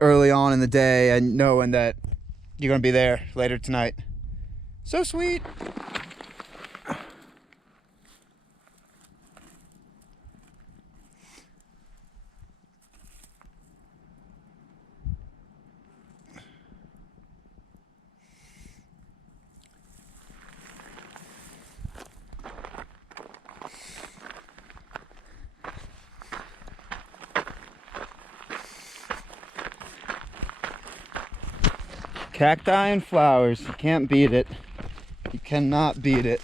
early on in the day and knowing that you're gonna be there later tonight. So sweet. Cacti and flowers, you can't beat it. You cannot beat it.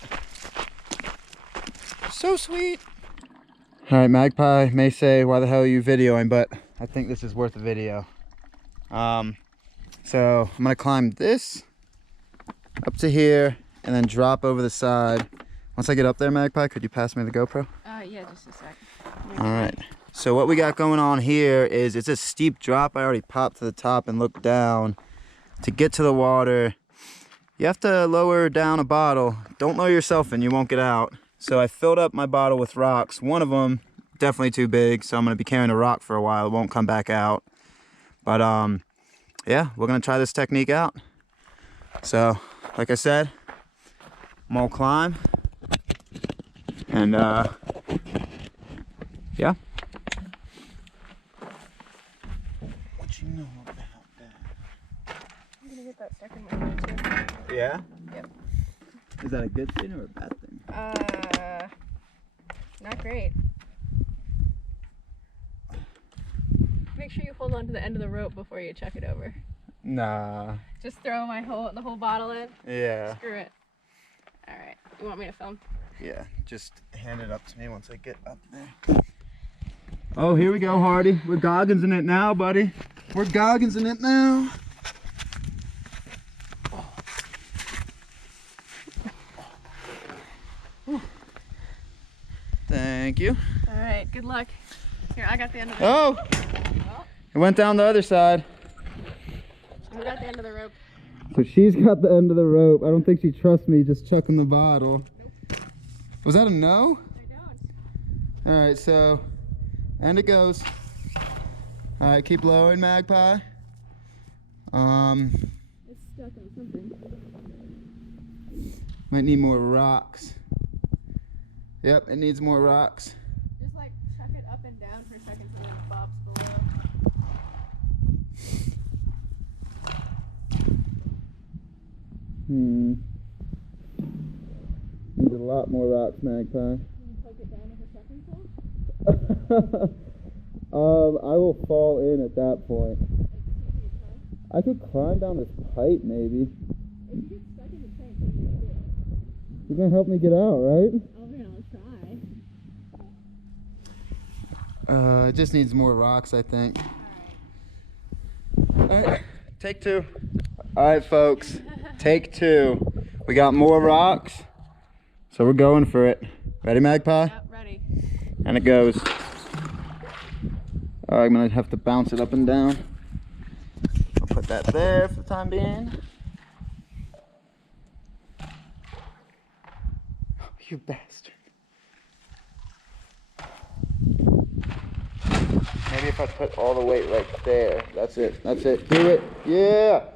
So sweet. All right, Magpie may say, why the hell are you videoing? But I think this is worth a video. So I'm gonna climb this up to here and then drop over the side. Once I get up there, Magpie, could you pass me the GoPro? Yeah, just a sec. All right. So what we got going on here is it's a steep drop. I already popped to the top and looked down. To get to the water, you have to lower down a bottle. Don't lower yourself in, you won't get out. So I filled up my bottle with rocks. One of them definitely too big, so I'm gonna be carrying a rock for a while. It won't come back out. But yeah, we're gonna try this technique out. So, like I said, I'm gonna climb. And yeah, Yeah? Yep. Is that a good thing or a bad thing? Not great. Make sure you hold on to the end of the rope before you chuck it over. Nah. Just throw the whole bottle in? Yeah. Screw it. Alright, you want me to film? Yeah, just hand it up to me once I get up there. Oh, here we go, Hardy. We're goggins in it now, buddy. We're goggins in it now. Thank you. Alright, good luck. Here, I got the end of the Oh! It went down the other side. I got the end of the rope. So she's got the end of the rope. I don't think she trusts me just chucking the bottle. Nope. Was that a no? I don't. Alright, so, and it goes. Alright, keep lowering, Magpie. It's stuck on something. Might need more rocks. Yep, it needs more rocks. Just like chuck it up and down for a second so it bobs below. Needs a lot more rocks, Magpie. Can you poke it down with a suction pole? I will fall in at that point. I could climb down this pipe, maybe. If you get stuck in the tank, what do you do? You're gonna help me get out, right? Oh, we're gonna try. It just needs more rocks, I think. Alright, take two. Alright, folks, take two. We got more rocks, so we're going for it. Ready, Magpie? Yep, ready. And it goes. Alright, I'm gonna have to bounce it up and down. I'll put that there for the time being. You bastard. Maybe if I put all the weight right there. That's it. That's it. Do it. Yeah.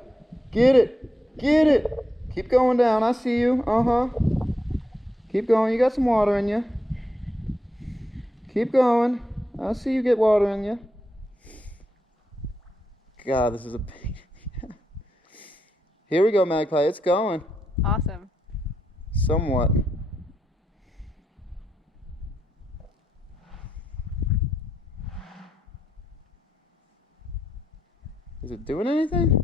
Get it. Get it. Keep going down. I see you. Uh-huh. Keep going. You got some water in you. Keep going. I see you get water in you. God, this is a pain. Here we go, Magpie. It's going. Awesome. Somewhat. Is it doing anything?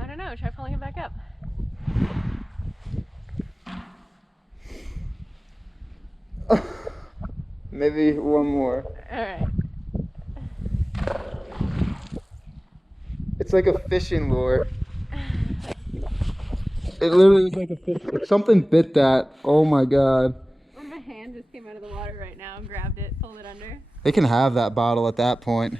I don't know. Try pulling it back up. Maybe one more. Alright. It's like a fishing lure. It literally is like a fish. If something bit that, oh my god. Well, my hand just came out of the water right now and grabbed it, pulled it under. They can have that bottle at that point.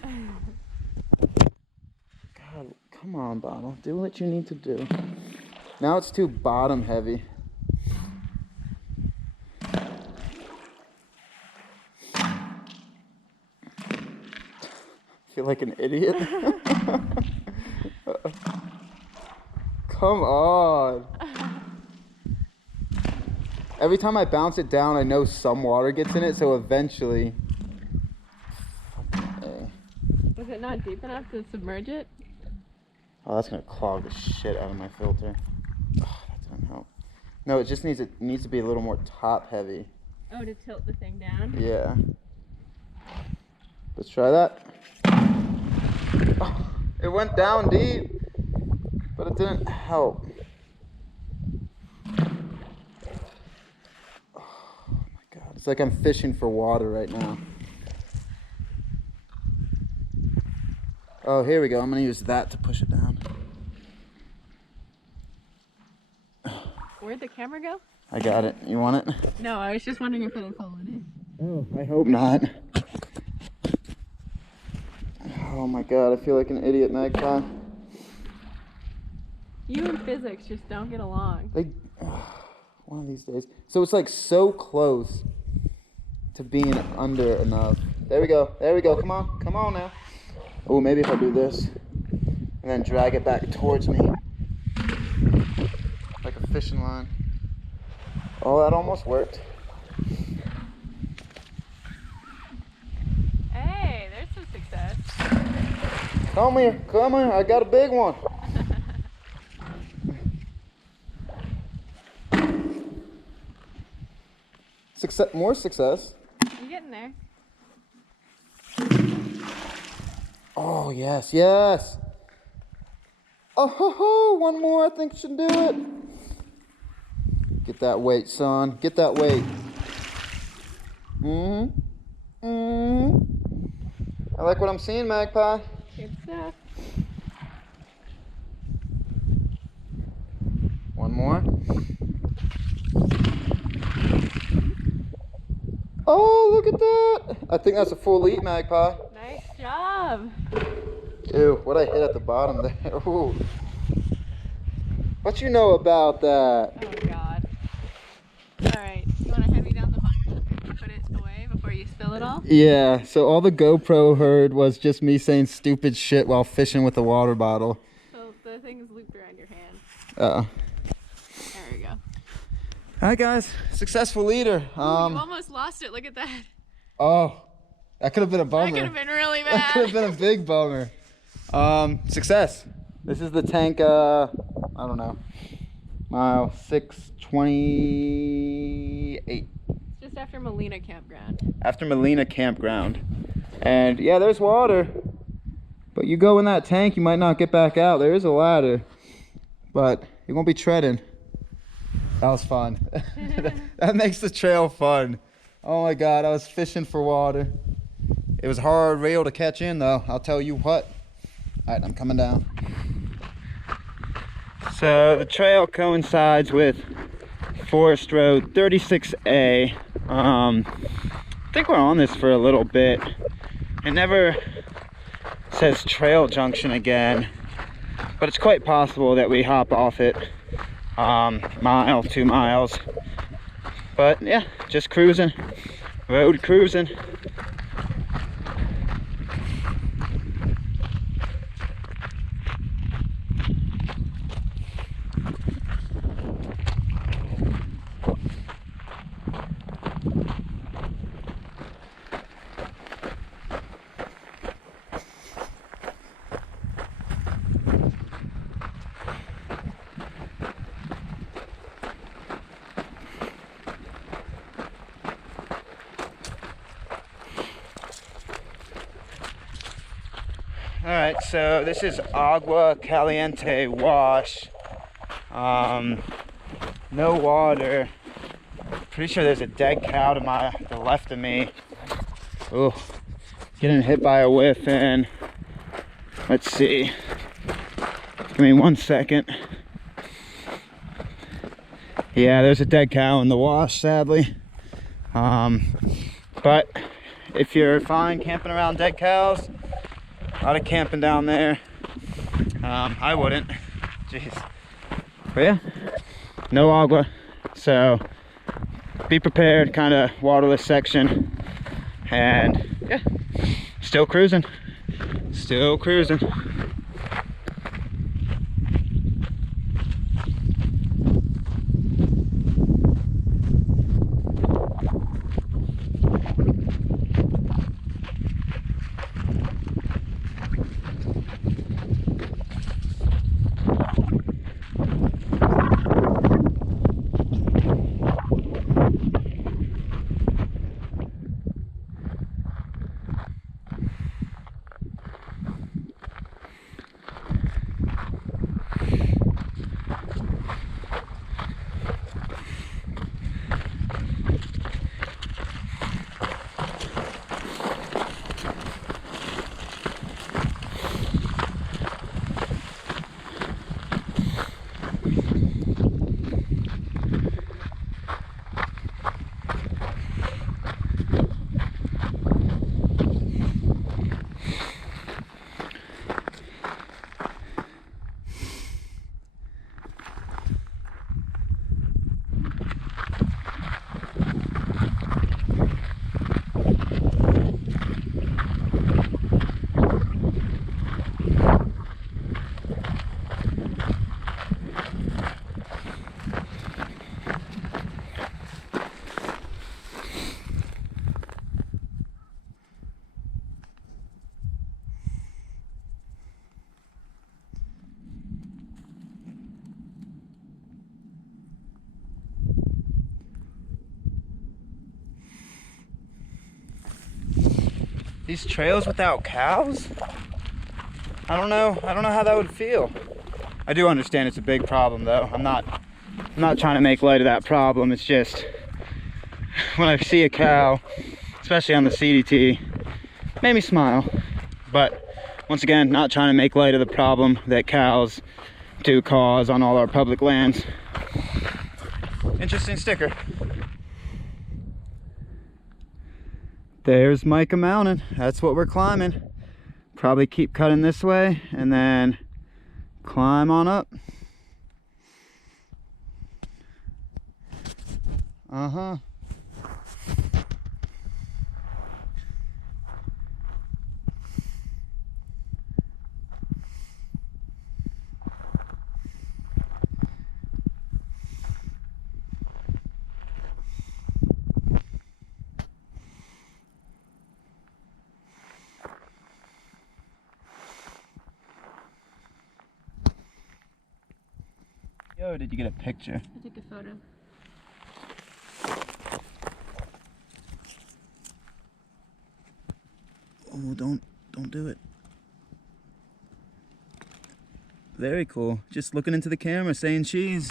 God, come on, bottle. Do what you need to do. Now it's too bottom heavy. I feel like an idiot. Come on. Every time I bounce it down, I know some water gets in it, so eventually. Was it not deep enough to submerge it? Oh, that's gonna clog the shit out of my filter. Oh, that didn't help. No, it just needs to be a little more top heavy. Oh, to tilt the thing down? Yeah. Let's try that. Oh, it went down deep, but it didn't help. Oh my god, it's like I'm fishing for water right now. Oh, here we go. I'm gonna use that to push it down. Where'd the camera go? I got it. You want it? No, I was just wondering if it had fallen in. Oh, I hope not. Oh my god, I feel like an idiot, Magpie. You and physics just don't get along. One of these days. So it's like so close to being under enough. There we go. There we go. Come on. Come on now. Oh, maybe if I do this and then drag it back towards me. Like a fishing line. Oh, that almost worked. Hey, there's some success. Come here. Come here. I got a big one. More success. I'm getting there. Oh, yes, yes. Oh, ho, ho. One more, I think should do it. Get that weight, son. Get that weight. I like what I'm seeing, Magpie. Good stuff. One more. Oh, look at that. I think that's a full eat, Magpie. Nice job. Ew, what I hit at the bottom there. Ooh. What you know about that? Oh, God. All right. You want to heavy down the bottom and put it away before you spill it all? Yeah, so all the GoPro heard was just me saying stupid shit while fishing with a water bottle. So the thing's looped around your hand. Uh-oh. There we go. All right, guys. Successful leader. Ooh, you almost lost it. Look at that. Oh, that could have been a bummer. That could have been really bad. That could have been a big bummer. Success. This is the tank, I don't know, mile 628. Just after Molina Campground. After Molina Campground. And yeah, there's water. But you go in that tank, you might not get back out. There is a ladder. But you won't be treading. That was fun. That makes the trail fun. Oh my God, I was fishing for water. It was a hard reel to catch in though, I'll tell you what. All right, I'm coming down. So the trail coincides with Forest Road 36A. I think we're on this for a little bit. It never says Trail Junction again, but it's quite possible that we hop off it mile, 2 miles. But yeah, just cruising, road cruising. Alright, so this is Agua Caliente wash. No water. Pretty sure there's a dead cow to the left of me. Oh, getting hit by a whiff and let's see. Give me 1 second. Yeah, there's a dead cow in the wash, sadly. But if you're fine camping around dead cows, a lot of camping down there. I wouldn't. Jeez. But yeah, no agua. So be prepared, kind of waterless section. And yeah, still cruising. Still cruising. these trails without cows? I don't know how that would feel. I do understand it's a big problem though. I'm not trying to make light of that problem. It's just when I see a cow, especially on the CDT, made me smile. But once again, not trying to make light of the problem that cows do cause on all our public lands. Interesting sticker. There's Micah Mountain. That's what we're climbing. Probably keep cutting this way and then climb on up. Uh-huh. Yo, did you get a picture? I took a photo. Oh, don't do it. Very cool. Just looking into the camera, saying cheese.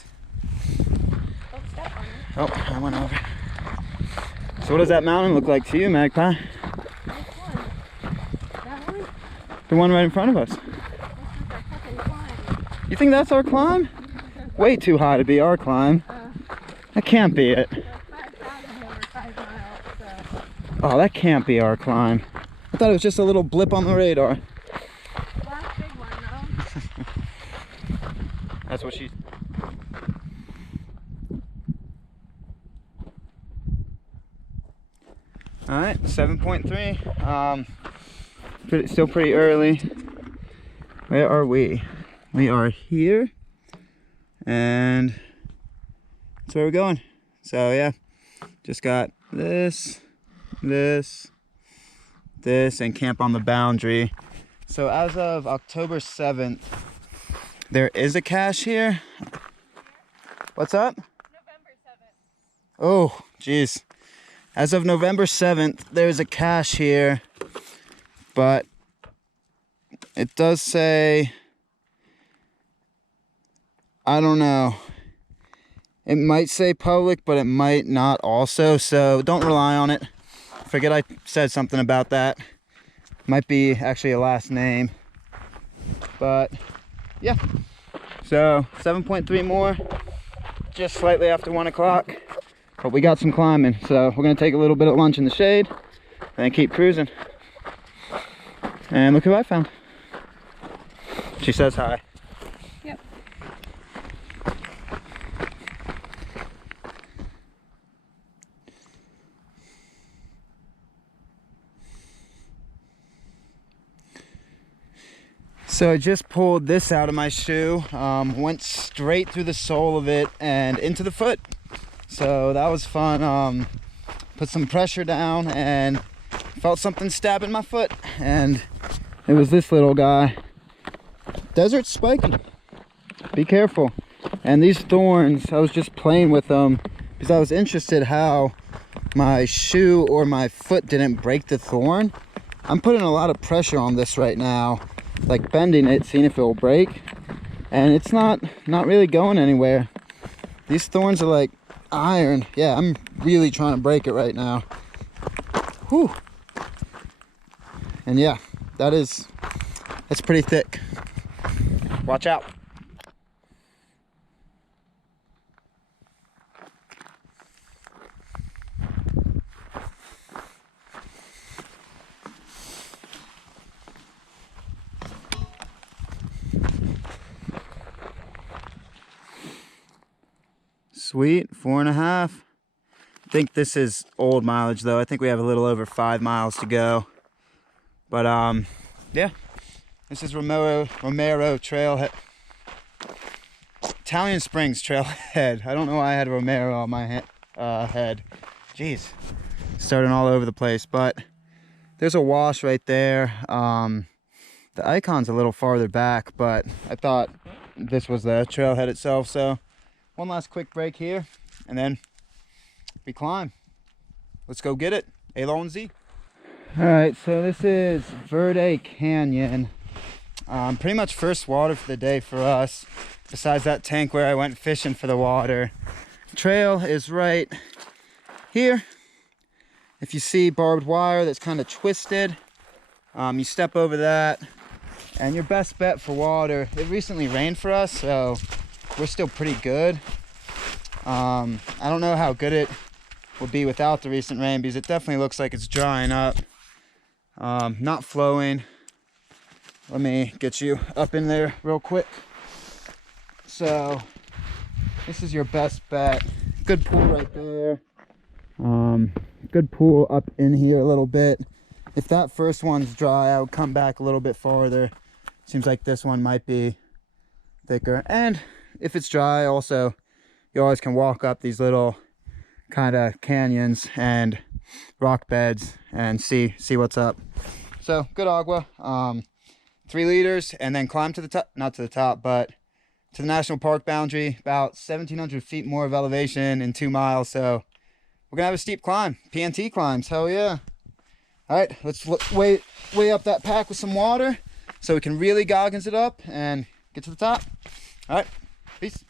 Oh, step on it. Oh, I went over. So what does that mountain look like to you, Magpie? Which one? That one? The one right in front of us. That's not our fucking climb. You think that's our climb? Way too high to be our climb. That can't be it. 5,000 over 5 miles, so. Oh, that can't be our climb. I thought it was just a little blip on the radar. Last big one, though. That's what she's... Alright, 7.3. Still pretty early. Where are we? We are here. And that's where we're going. So yeah, just got this, and camp on the boundary. So as of October 7th, there is a cache here. What's up? November 7th. Oh, geez. As of November 7th, there's a cache here, but it does say, I don't know. It might say public, but it might not also, so don't rely on it. Forget I said something about that. Might be actually a last name. But yeah. So 7.3 more, just slightly after 1 o'clock. But we got some climbing, so we're gonna take a little bit of lunch in the shade and then keep cruising. And look who I found. She says hi. Yep. So I just pulled this out of my shoe, went straight through the sole of it and into the foot. So that was fun. Put some pressure down and felt something stabbing my foot, and it was this little guy. Desert spiky. Be careful. And these thorns, I was just playing with them because I was interested how my shoe or my foot didn't break the thorn. I'm putting a lot of pressure on this right now, like bending it, seeing if it will break, and it's not really going anywhere. These thorns are like iron. Yeah, I'm really trying to break it right now. Whew. And yeah, that's pretty thick. Watch out. Sweet, 4.5. I think this is old mileage though. I think we have a little over 5 miles to go. But yeah, this is Romero Trailhead. Italian Springs Trailhead. I don't know why I had Romero on my head. Jeez, starting all over the place. But there's a wash right there. The icon's a little farther back, but I thought this was the trailhead itself. So one last quick break here, and then we climb. Let's go get it. Elon Z. All right, so this is Verde Canyon. Pretty much first water for the day for us, besides that tank where I went fishing for the water. Trail is right here. If you see barbed wire that's kind of twisted, you step over that, and your best bet for water. It recently rained for us, so we're still pretty good. I don't know how good it will be without the recent rain, because it definitely looks like it's drying up. Not flowing. Let me get you up in there real quick. So this is your best bet. Good pool right there. Good pool up in here a little bit. If that first one's dry, I would come back a little bit farther. Seems like this one might be thicker. And if it's dry, also, you always can walk up these little kind of canyons and rock beds and see what's up. So good agua. 3 liters, and then climb to the top, not to the top, but to the national park boundary, about 1,700 feet more of elevation in 2 miles. So we're gonna have a steep climb. PNT climbs, hell yeah. All right, let's weigh up that pack with some water so we can really goggins it up and get to the top. All right, peace.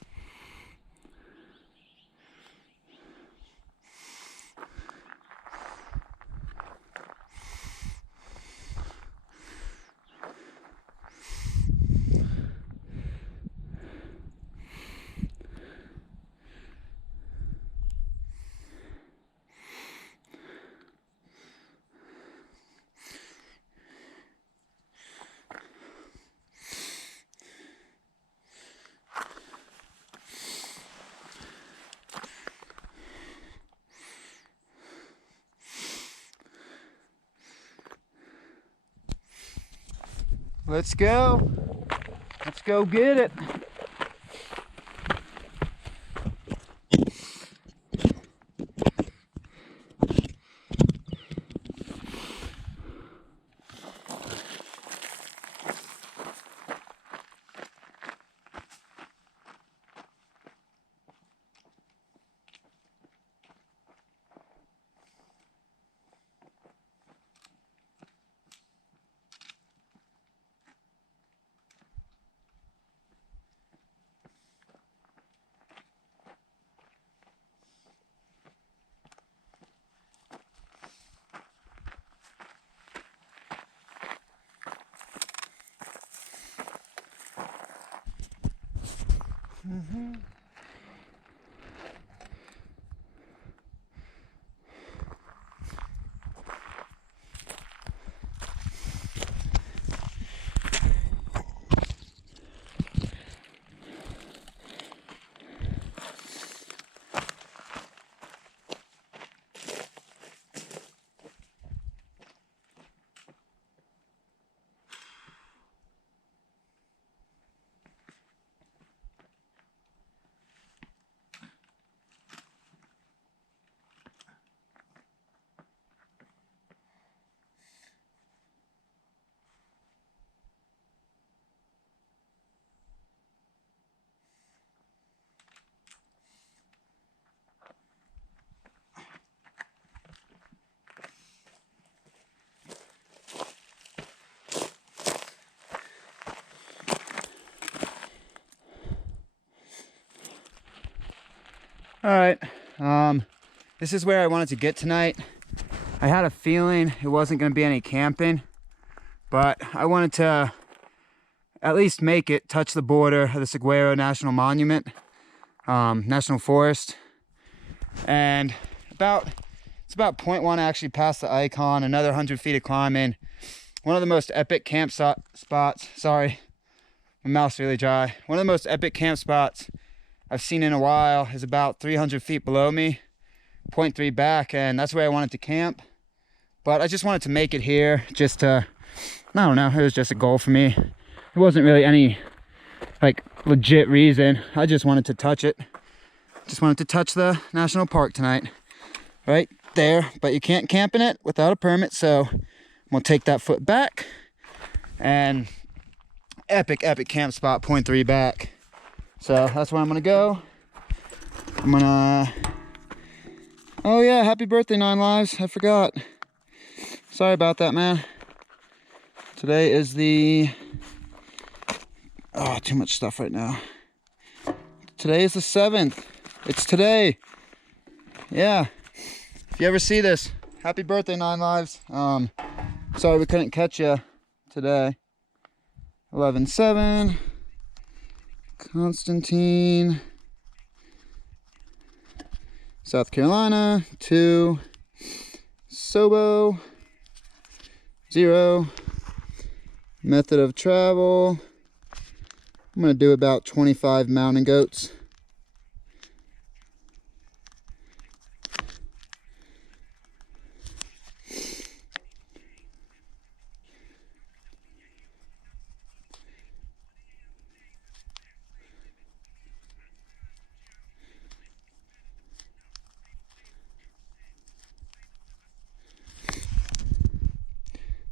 Let's go. Let's go get it. All right, this is where I wanted to get tonight. I had a feeling it wasn't going to be any camping, but I wanted to at least make it touch the border of the Saguaro National Monument, National Forest. And it's about 0.1 actually past the icon, another 100 feet of climbing. One of the most epic camp spots, sorry, my mouth's really dry. One of the most epic camp spots I've seen in a while is about 300 feet below me, 0.3 back, and that's where I wanted to camp. But I just wanted to make it here just to, I don't know, it was just a goal for me. It wasn't really any like legit reason. I just wanted to touch it. Just wanted to touch the national park tonight. Right there, but you can't camp in it without a permit, so I'm gonna take that foot back. And epic camp spot, 0.3 back. So that's where I'm gonna go. I'm gonna, oh yeah, happy birthday 9 Lives, I forgot. Sorry about that, man. Today is the... Oh, too much stuff right now. Today is the 7th. It's today. Yeah. If you ever see this, happy birthday, 9 Lives. Sorry we couldn't catch you today. 11-7. Constantine. South Carolina. 2. SOBO. 0. Method of travel. I'm going to do about 25 mountain goats.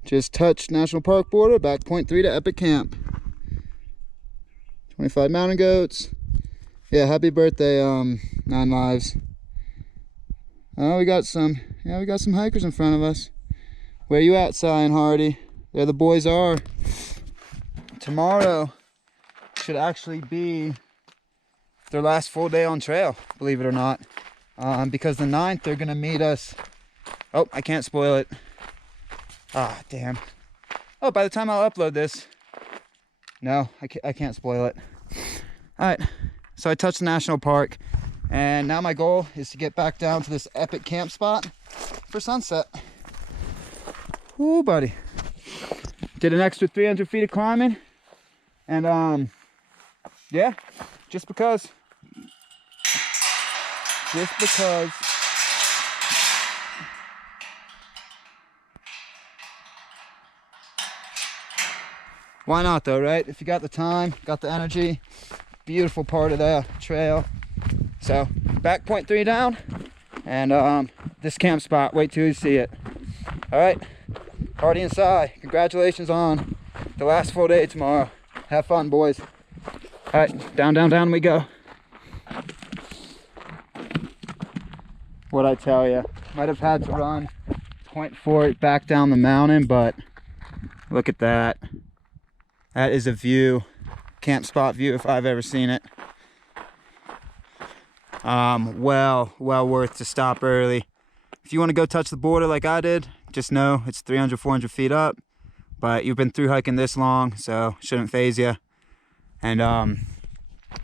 Just touched National Park border, back point 3 to Epic Camp. 25 mountain goats. Yeah, happy birthday, 9 Lives. Oh, we got some hikers in front of us. Where you at, Cy and Hardy? There the boys are. Tomorrow should actually be their last full day on trail, believe it or not. Because the 9th, they're gonna meet us. Oh, I can't spoil it. Ah, damn. Oh, by the time I'll upload this, no, I can't spoil it. All right, so I touched the national park, and now my goal is to get back down to this epic camp spot for sunset. Ooh, buddy. Did an extra 300 feet of climbing, and yeah, just because. Why not though, right? If you got the time, got the energy, beautiful part of the trail. So back point 3 down, and this camp spot, wait till you see it. All right, Hardy and Cy, congratulations on the last full day tomorrow. Have fun, boys. All right, down, down, down we go. What'd I tell you? Might have had to run point 4 back down the mountain, but look at that. That is a view, camp spot view if I've ever seen it. Well worth to stop early. If you want to go touch the border like I did, just know it's 300, 400 feet up, but you've been through hiking this long, so shouldn't phase you. And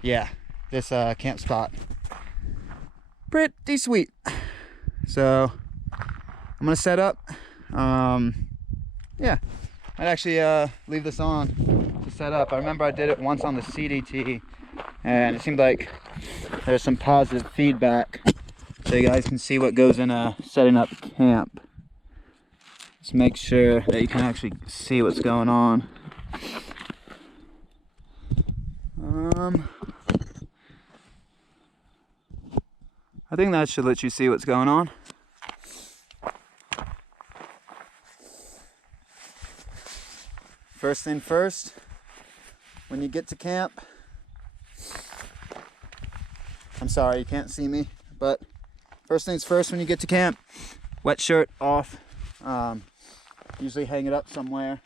yeah, this camp spot, pretty sweet. So I'm gonna set up. Yeah, I'd actually leave this on to set up. I remember I did it once on the CDT, and it seemed like there's some positive feedback, so you guys can see what goes in setting up camp. Just make sure that you can actually see what's going on. I think that should let you see what's going on. First thing first, when you get to camp, I'm sorry you can't see me, but first things first when you get to camp, wet shirt off. Usually hang it up somewhere.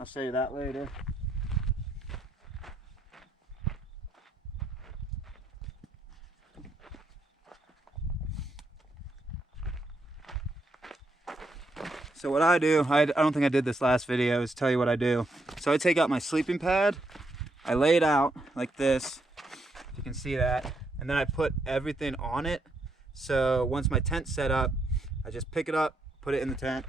I'll show you that later. So what I do, I don't think I did this last video, is tell you what I do. So I take out my sleeping pad, I lay it out like this, if you can see that, and then I put everything on it. So once my tent's set up, I just pick it up, put it in the tent.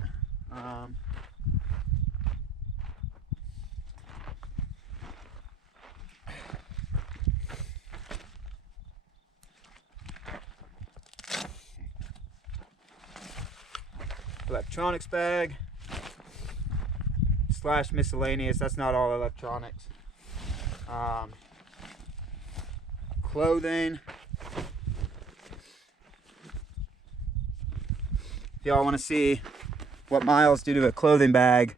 Electronics bag / miscellaneous. That's not all electronics. Clothing. If y'all want to see what Miles do to a clothing bag,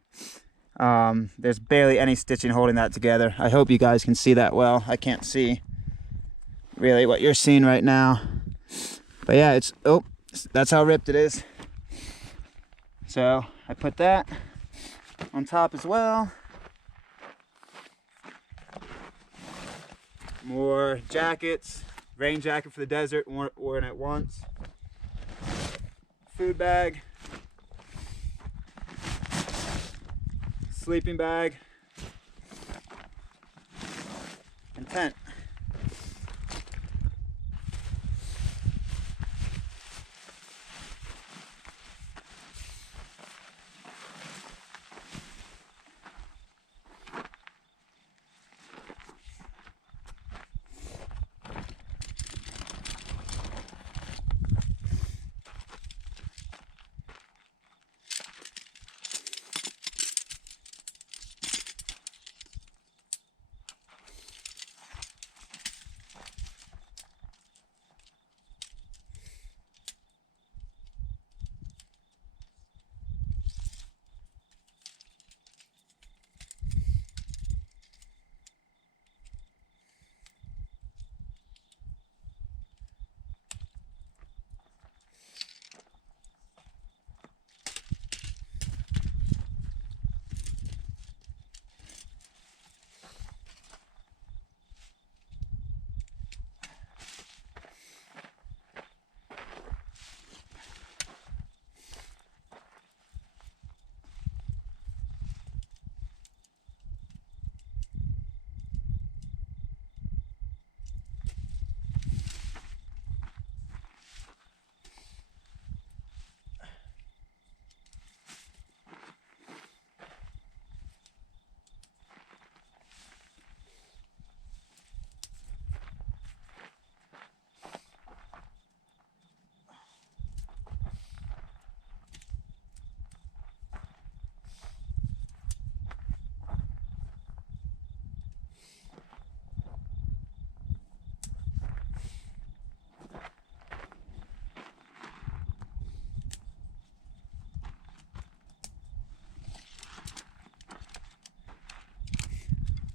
there's barely any stitching holding that together. I hope you guys can see that well. I can't see really what you're seeing right now, but yeah, it's, oh, that's how ripped it is. So I put that on top as well. More jackets, rain jacket for the desert, worn at once. Food bag, sleeping bag, and tent.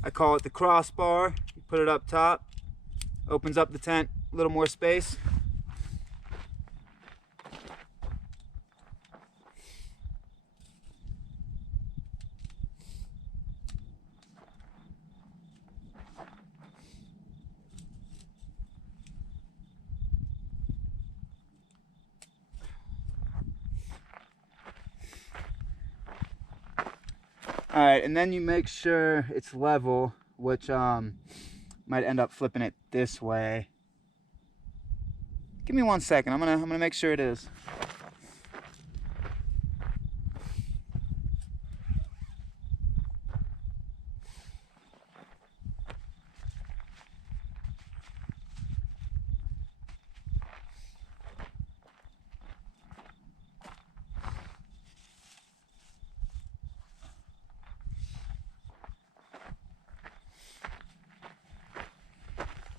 I call it the crossbar. You put it up top, opens up the tent, a little more space. All right, and then you make sure it's level, which might end up flipping it this way. Give me 1 second. I'm gonna make sure it is.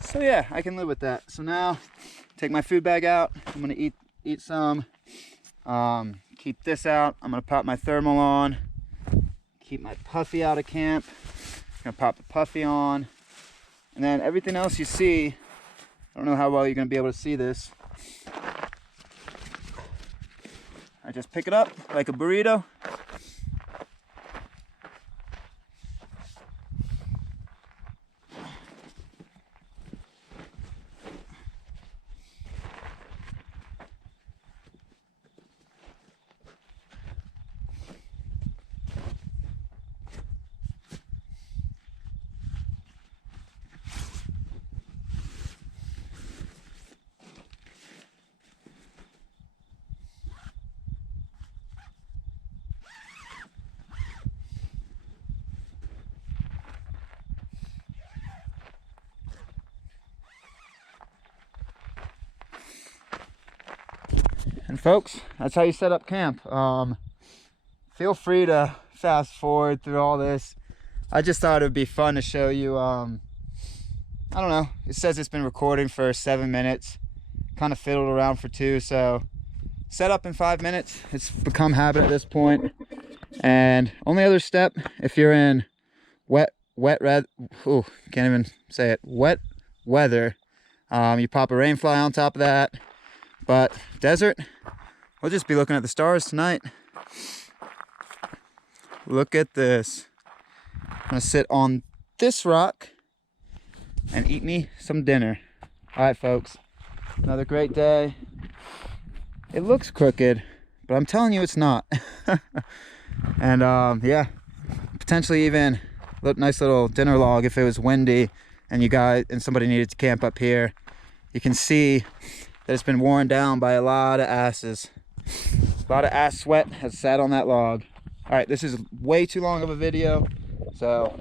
So yeah, I can live with that. So now, take my food bag out. I'm gonna eat some. Keep this out. I'm gonna pop my thermal on. Keep my puffy out of camp. I'm gonna pop the puffy on. And then everything else you see, I don't know how well you're gonna be able to see this. I just pick it up like a burrito. And folks, that's how you set up camp. Feel free to fast forward through all this. I just thought it would be fun to show you. I don't know, it says it's been recording for 7 minutes, kind of fiddled around for 2, so set up in 5 minutes. It's become habit at this point. And only other step, if you're in wet weather, you pop a rain fly on top of that. But desert, we'll just be looking at the stars tonight. look at this. I'm gonna sit on this rock and eat me some dinner. All right, folks, another great day. It looks crooked, but I'm telling you it's not. And yeah, potentially even a nice little dinner log if it was windy and you guys and somebody needed to camp up here. You can see that it's been worn down by a lot of asses. A lot of ass sweat has sat on that log. All right, this is way too long of a video, so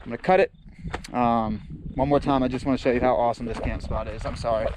I'm gonna cut it. One more time, I just want to show you how awesome this camp spot is. I'm sorry.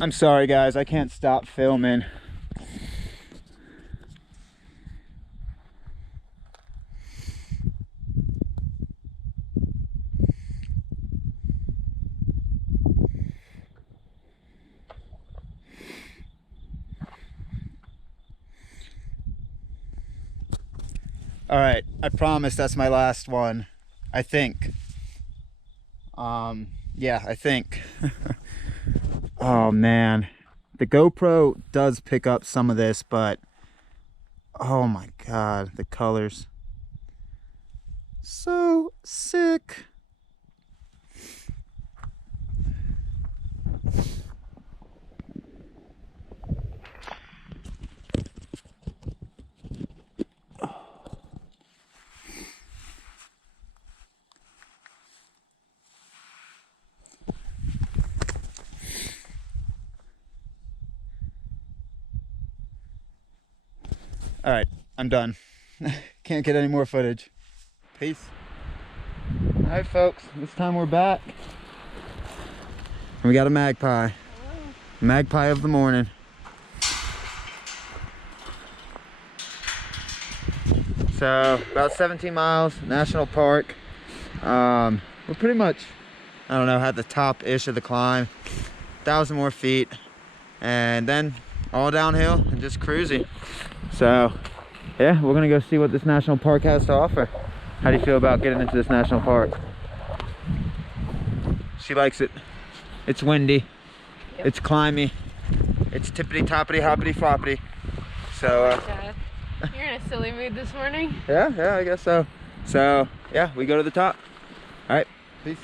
I'm sorry guys, I can't stop filming. All right, I promise that's my last one, I think. Yeah, I think. Oh man, the GoPro does pick up some of this, but oh my god, the colors, so sick. All right, I'm done. Can't get any more footage. Peace. All right, folks, this time we're back. We got a magpie. Magpie of the morning. So, about 17 miles, national park. We're pretty much, I don't know, at the top-ish of the climb. 1,000 more feet. And then all downhill and just cruising. So, yeah, we're gonna go see what this national park has to offer. How do you feel about getting into this national park? She likes it. It's windy. Yep. It's climby. It's tippity toppity hoppity floppity. So, you're in a silly mood this morning. Yeah, I guess so. So, yeah, we go to the top. All right, peace.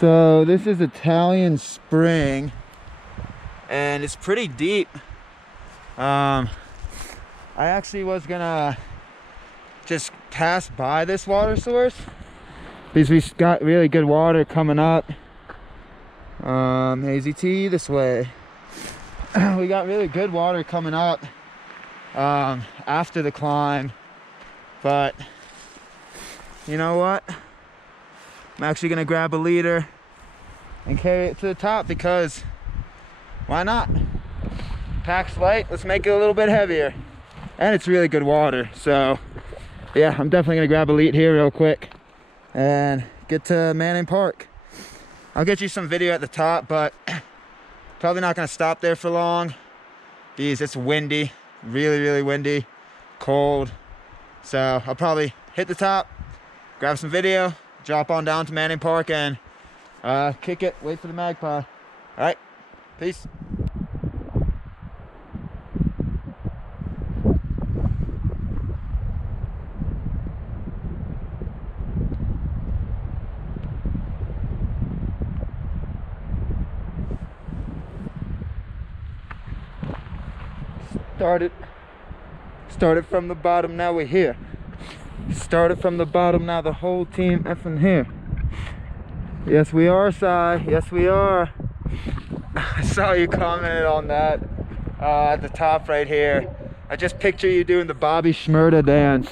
So this is Italian Spring, and it's pretty deep. I actually was gonna just pass by this water source because we got really good water coming up. AZT this way. We got really good water coming up after the climb, but you know what? I'm actually gonna grab a leader and carry it to the top because why not? Pack's light, let's make it a little bit heavier. And it's really good water, so yeah, I'm definitely gonna grab a lead here real quick and get to Manning Park. I'll get you some video at the top, but probably not gonna stop there for long because it's windy, really windy, cold. So I'll probably hit the top, grab some video, drop on down to Manning Park and kick it, wait for the magpie. All right, peace. Started from the bottom, now we're here. Started from the bottom, now the whole team effing here. Yes we are, Cy, yes we are. I saw you commented on that at the top right here. I just picture you doing the Bobby Shmurda dance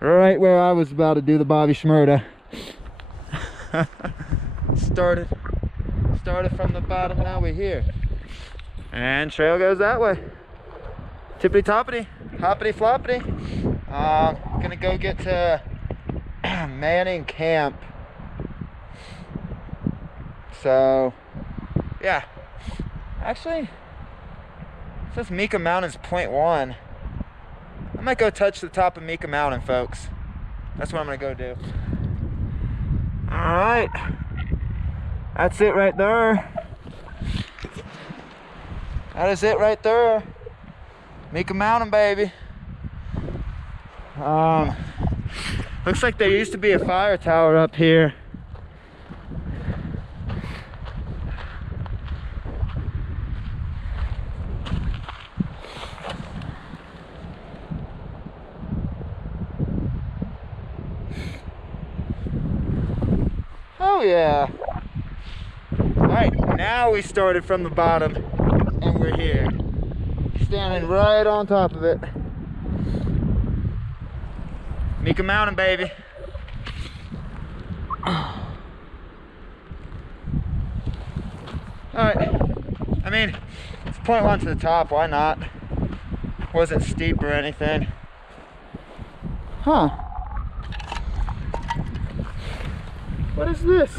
right where I was about to do the Bobby Shmurda. started from the bottom, now we're here. And trail goes that way. Tippity toppity, hoppity floppity. Gonna go get to Manning Camp. So, yeah. Actually, it says Mika Mountain's 0.1. I might go touch the top of Mika Mountain, folks. That's what I'm gonna go do. Alright. That's it right there. That is it right there. Mika Mountain, baby. Looks like there used to be a fire tower up here. Oh yeah. Alright, now we started from the bottom and we're here. Standing right on top of it. Mika Mountain, baby. Alright. I mean, it's 0.1 to the top, why not? Wasn't steep or anything. Huh. What is this?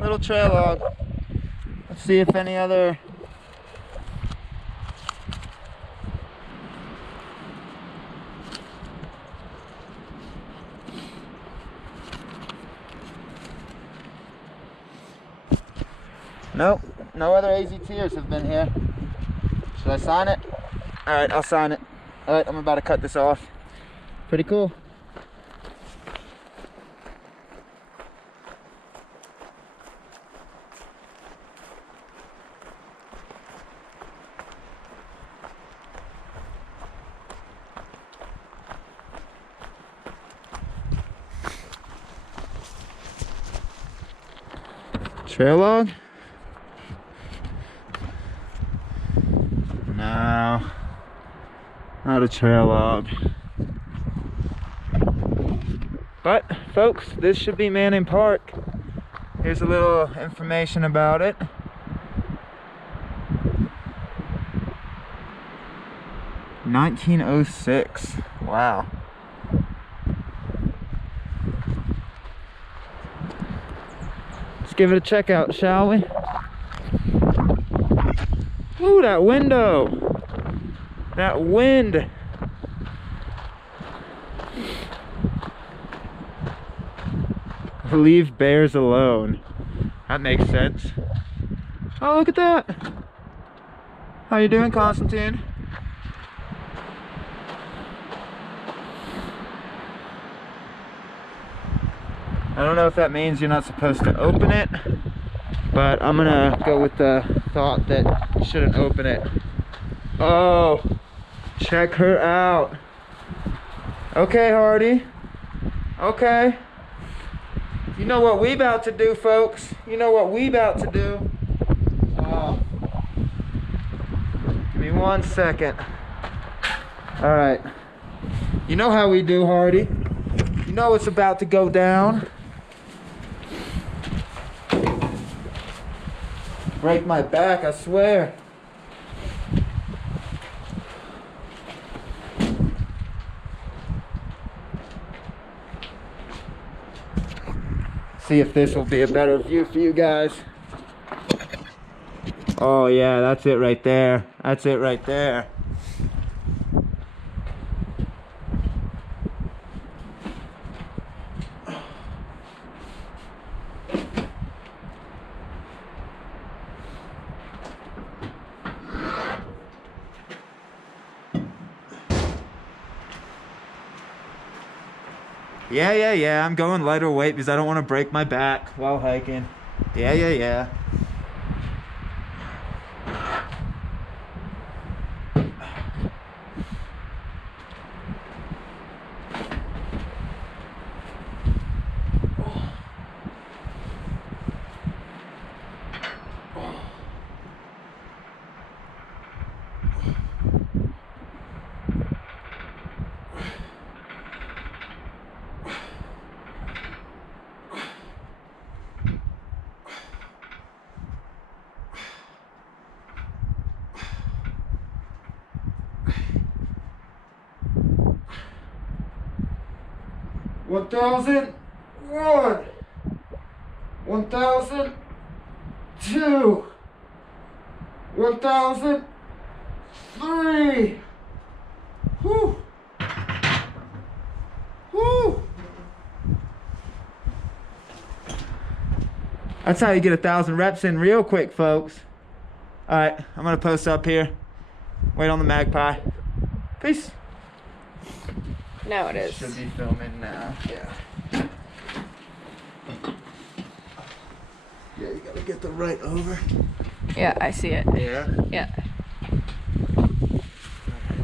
Little trail log. Let's see if any other nope, no other AZTers have been here. Should I sign it? Alright, I'll sign it. Alright, I'm about to cut this off. Pretty cool. Trail log? No, not a trail log. But folks, this should be Manning Park. Here's a little information about it. (1906). Wow. Let's give it a check out, shall we? Ooh, that window. That wind. Leave bears alone. That makes sense. Oh, look at that. How you doing, Constantine? I don't know if that means you're not supposed to open it, but I'm gonna go with the thought that you shouldn't open it. Oh, check her out. Okay, Hardy. Okay. You know what we about to do, folks. You know what we about to do. Give me 1 second. All right. You know how we do, Hardy. You know what's about to go down. Break my back, I swear. See if this will be a better view for you guys. Oh yeah, that's it right there. That's it right there. Yeah, I'm going lighter weight because I don't want to break my back while hiking. Yeah. One thousand, 1,002, 1,003. Whew. Whew. That's how you get 1,000 reps in real quick, folks. All right, I'm gonna post up here. Wait on the magpie. Peace. Now it is. Should be filming now. Yeah. Yeah, you gotta get the right over. Yeah, I see it. Yeah. Yeah.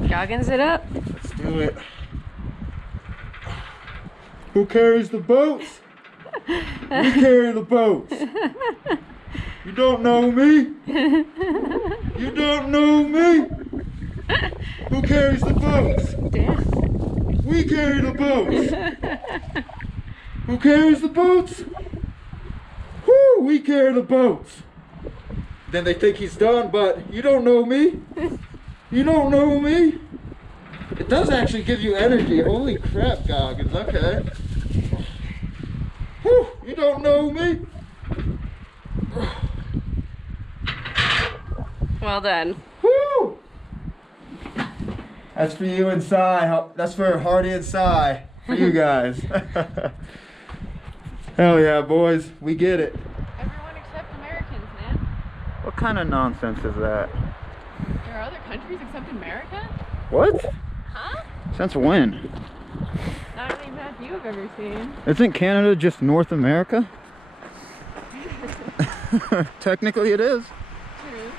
Goggins it up. Let's do it. Who carries the boats? We carry the boats. You don't know me? You don't know me? Who carries the boats? Damn. We carry the boats. Who carries the boats? Whoo, we carry the boats. Then they think he's done, but you don't know me. You don't know me. It does actually give you energy. Holy crap, Goggins. Okay. Whew, you don't know me. Well done. Woo! That's for you and Cy. That's for Hardy and Cy. For you guys. Hell yeah, boys. We get it. Everyone except Americans, man. What kind of nonsense is that? There are other countries except America? What? Huh? Since when? Not any map you have ever seen. Isn't Canada just North America? Technically it is. True.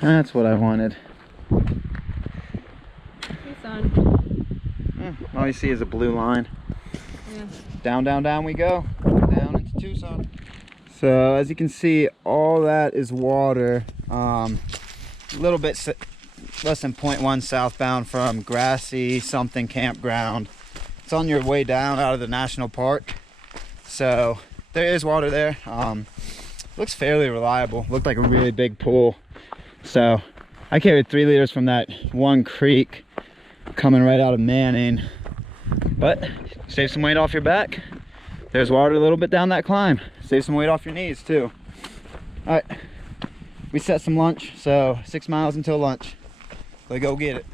That's what I wanted. Tucson. All you see is a blue line. Yeah. Down, down, down we go. Down into Tucson. So as you can see, all that is water. A little bit less than 0.1 southbound from Grassy something campground. It's on your way down out of the national park. So there is water there. Looks fairly reliable. Looked like a really big pool. So I carried 3 liters from that one creek coming right out of Manning. But save some weight off your back. There's water a little bit down that climb. Save some weight off your knees too. All right, we set some lunch, so 6 miles until lunch. Let's go get it.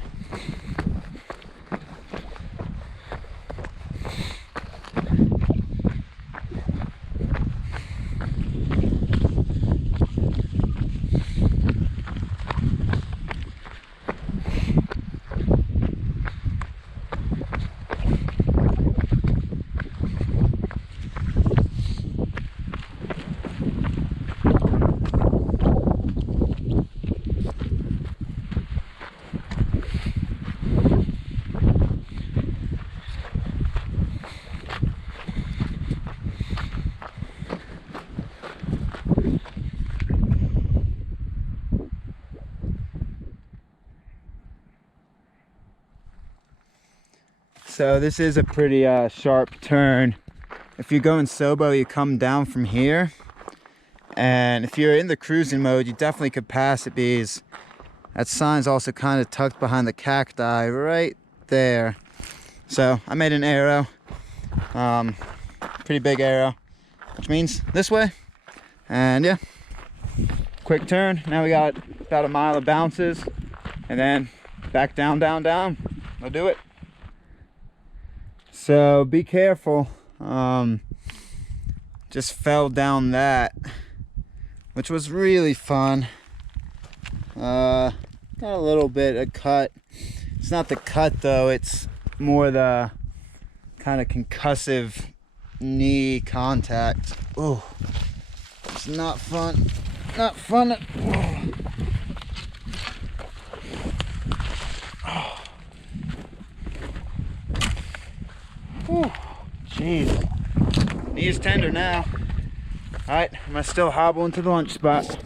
So this is a pretty sharp turn. If you go in SOBO, you come down from here, and if you're in the cruising mode, you definitely could pass it because that sign's also kind of tucked behind the cacti right there. So I made an arrow, pretty big arrow, which means this way. And yeah, quick turn. Now we got about a mile of bounces, and then back down, down, down. We'll do it. So be careful. Just fell down that, which was really fun. Got a little bit of cut. It's not the cut though, it's more the kind of concussive knee contact. Oh, it's not fun. Not fun. Jeez, knee's tender now. All right, I'm gonna still hobble into the lunch spot.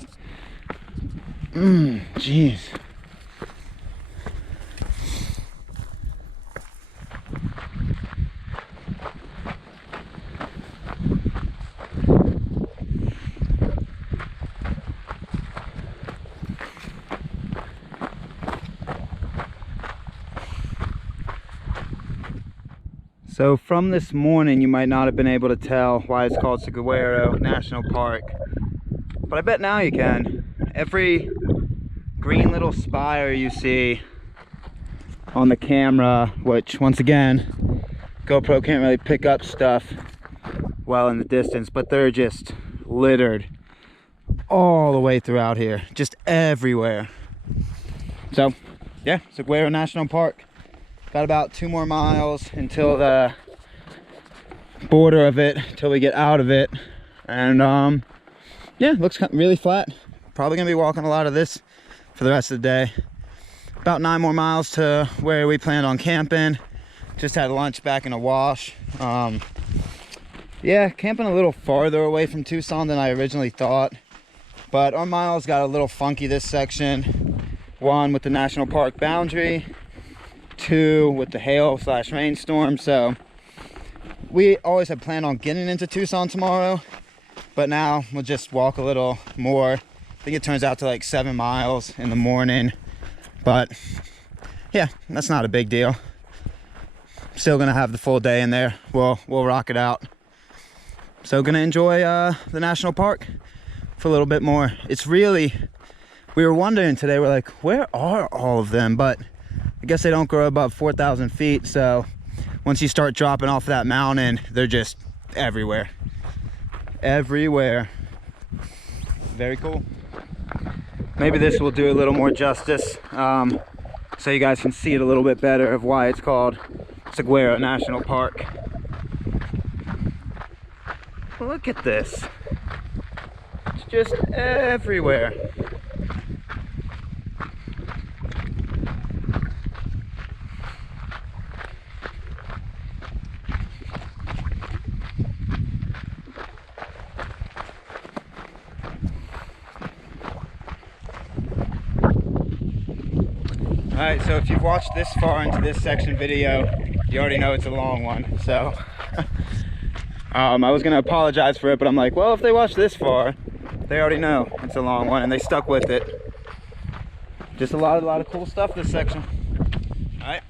Jeez. So from this morning, you might not have been able to tell why it's called Saguaro National Park, but I bet now you can. Every green little spire you see on the camera, which once again, GoPro can't really pick up stuff well in the distance, but they're just littered all the way throughout here, just everywhere. So yeah, Saguaro National Park. Got about 2 more miles until the border of it, till we get out of it. And yeah, looks really flat. Probably gonna be walking a lot of this for the rest of the day. About 9 more miles to where we planned on camping. Just had lunch back in a wash. Yeah, camping a little farther away from Tucson than I originally thought, but our miles got a little funky this section. 1 with the national park boundary, 2 with the hail/rainstorm. So we always had planned on getting into Tucson tomorrow, but now we'll just walk a little more. I think it turns out to like 7 miles in the morning, but yeah, that's not a big deal. Still gonna have the full day in there. We'll rock it out. So gonna enjoy the national park for a little bit more. It's really, we were wondering today, we're like, where are all of them? But I guess they don't grow above 4,000 feet, so once you start dropping off that mountain, they're just everywhere. Everywhere. Very cool. Maybe this will do a little more justice, so you guys can see it a little bit better of why it's called Saguaro National Park. Look at this. It's just everywhere. Alright, so if you've watched this far into this section video, you already know it's a long one. So I was gonna apologize for it, but I'm like, well, if they watch this far, they already know it's a long one, and they stuck with it. Just a lot of cool stuff this section. Alright.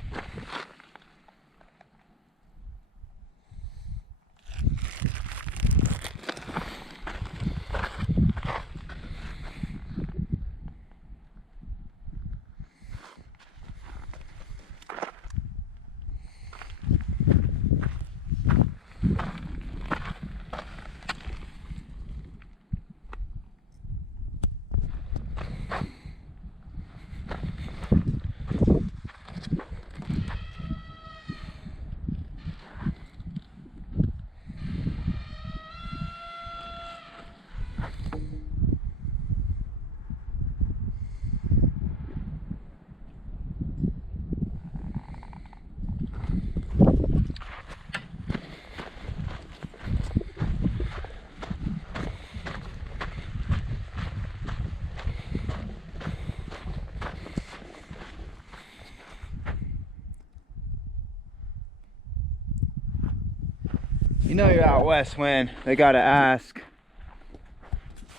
You know you're out west when they gotta ask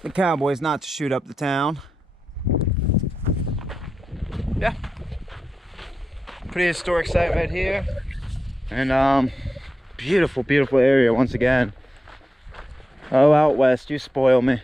the cowboys not to shoot up the town. Yeah. Pretty historic site right here. And beautiful, beautiful area once again. Oh, out west, you spoil me.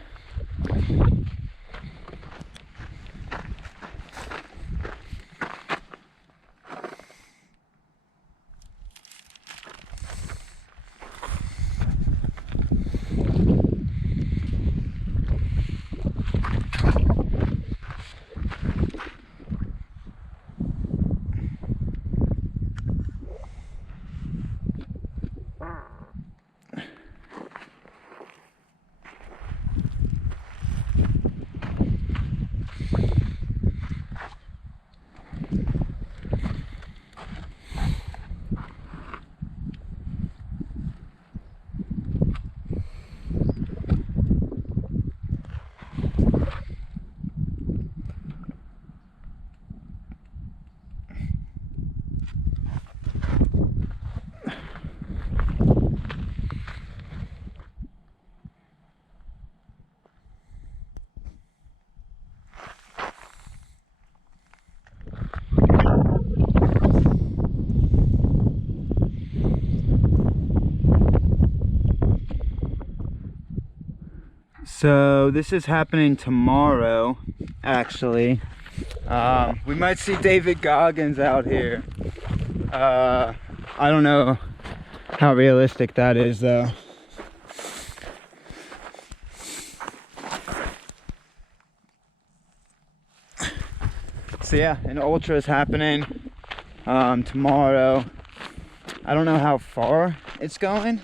So this is happening tomorrow, actually. We might see David Goggins out here. I don't know how realistic that is though. So yeah, an ultra is happening tomorrow. I don't know how far it's going,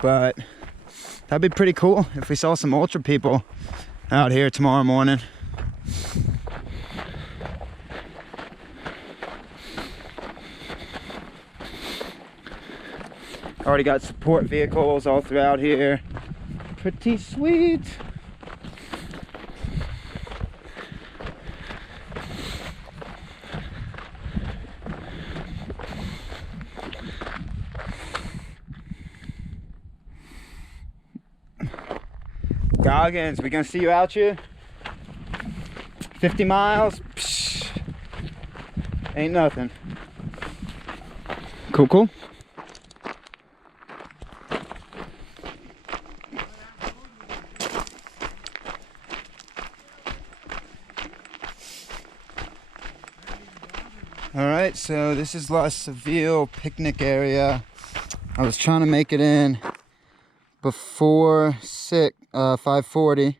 but that'd be pretty cool if we saw some ultra people out here tomorrow morning. Already got support vehicles all throughout here. Pretty sweet. Goggins, we gonna see you out here? 50 miles? Psh, ain't nothing. Cool, cool. Alright, so this is La Seville picnic area. I was trying to make it in before 5:40.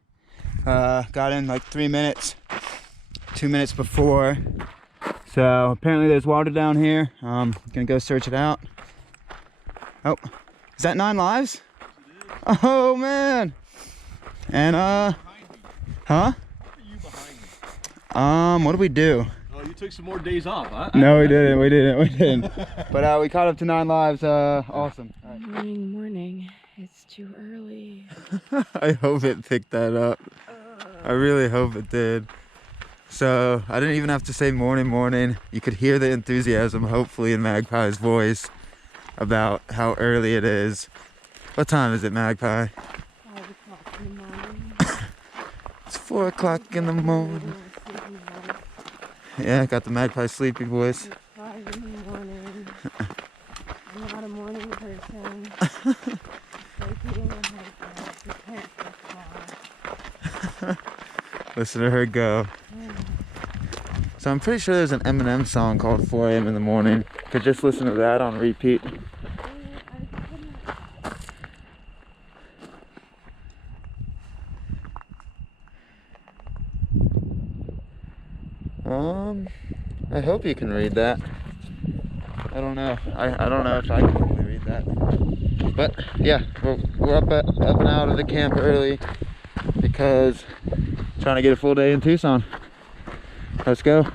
Got in like 3 minutes, 2 minutes before. So apparently there's water down here. Gonna go search it out. Oh, is that 9 lives? Oh man. And huh? What did we do? Oh, you took some more days off, huh? No, we didn't. But we caught up to 9 lives. Awesome. All right. Morning. It's too early. I hope it picked that up. I really hope it did. So I didn't even have to say morning. You could hear the enthusiasm, hopefully, in Magpie's voice about how early it is. What time is it, Magpie? 5 o'clock in the morning. It's 4 o'clock in the morning. Yeah, I got the Magpie sleepy voice. It's 5 in the morning. I'm not a morning person. Listen to her go. So I'm pretty sure there's an Eminem song called 4 a.m. in the morning. Could just listen to that on repeat. I hope you can read that. I don't know. I don't know if I can really read that. But yeah, we're up and out of the camp early because I'm trying to get a full day in Tucson. Let's go.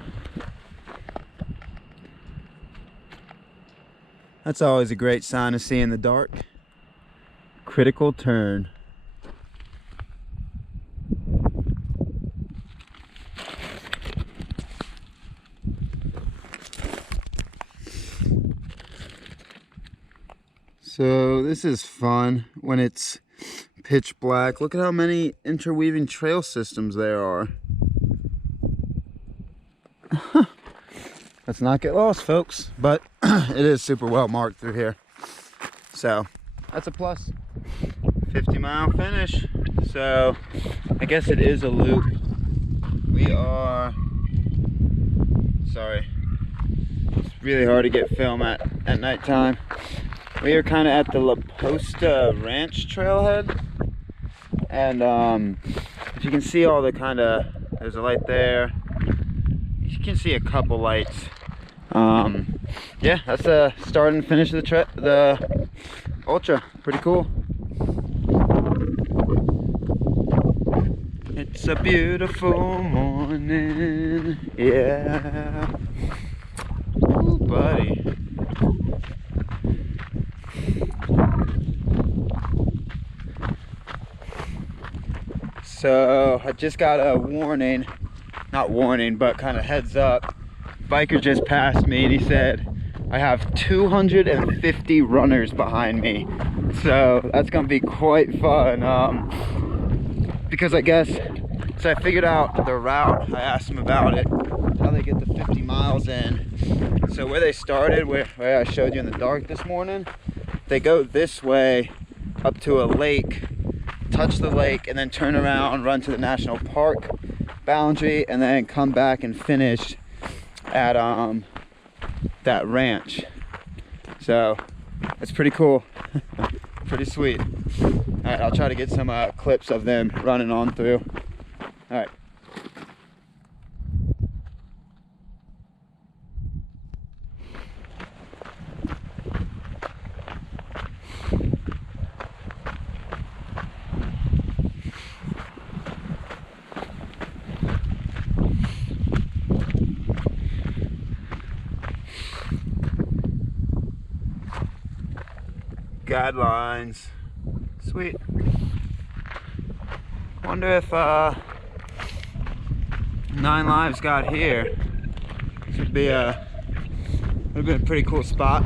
That's always a great sign to see in the dark. Critical turn. So this is fun when it's pitch black. Look at how many interweaving trail systems there are. Let's not get lost, folks, but it is super well marked through here. So that's a plus. 50-mile finish. So I guess it is a loop. We are, sorry, it's really hard to get film at nighttime. We are kind of at the La Posta Ranch Trailhead. And if you can see all the kind of, there's a light there. You can see a couple lights. Yeah, that's the start and finish of the ultra. Pretty cool. It's a beautiful morning, yeah. Ooh, buddy. So I just got a warning, not warning, but kind of heads up. Biker just passed me and he said, I have 250 runners behind me. So that's gonna be quite fun. Because I guess, so I figured out the route. I asked them about it, how they get the 50 miles in. So where they started, where I showed you in the dark this morning, they go this way up to a lake, touch the lake, and then turn around, run to the national park boundary, and then come back and finish at that ranch. So it's pretty cool. Pretty sweet. All right, I'll try to get some clips of them running on through. All right. Guidelines. Sweet. Wonder if 9 Lives got here. This would be would have been a pretty cool spot.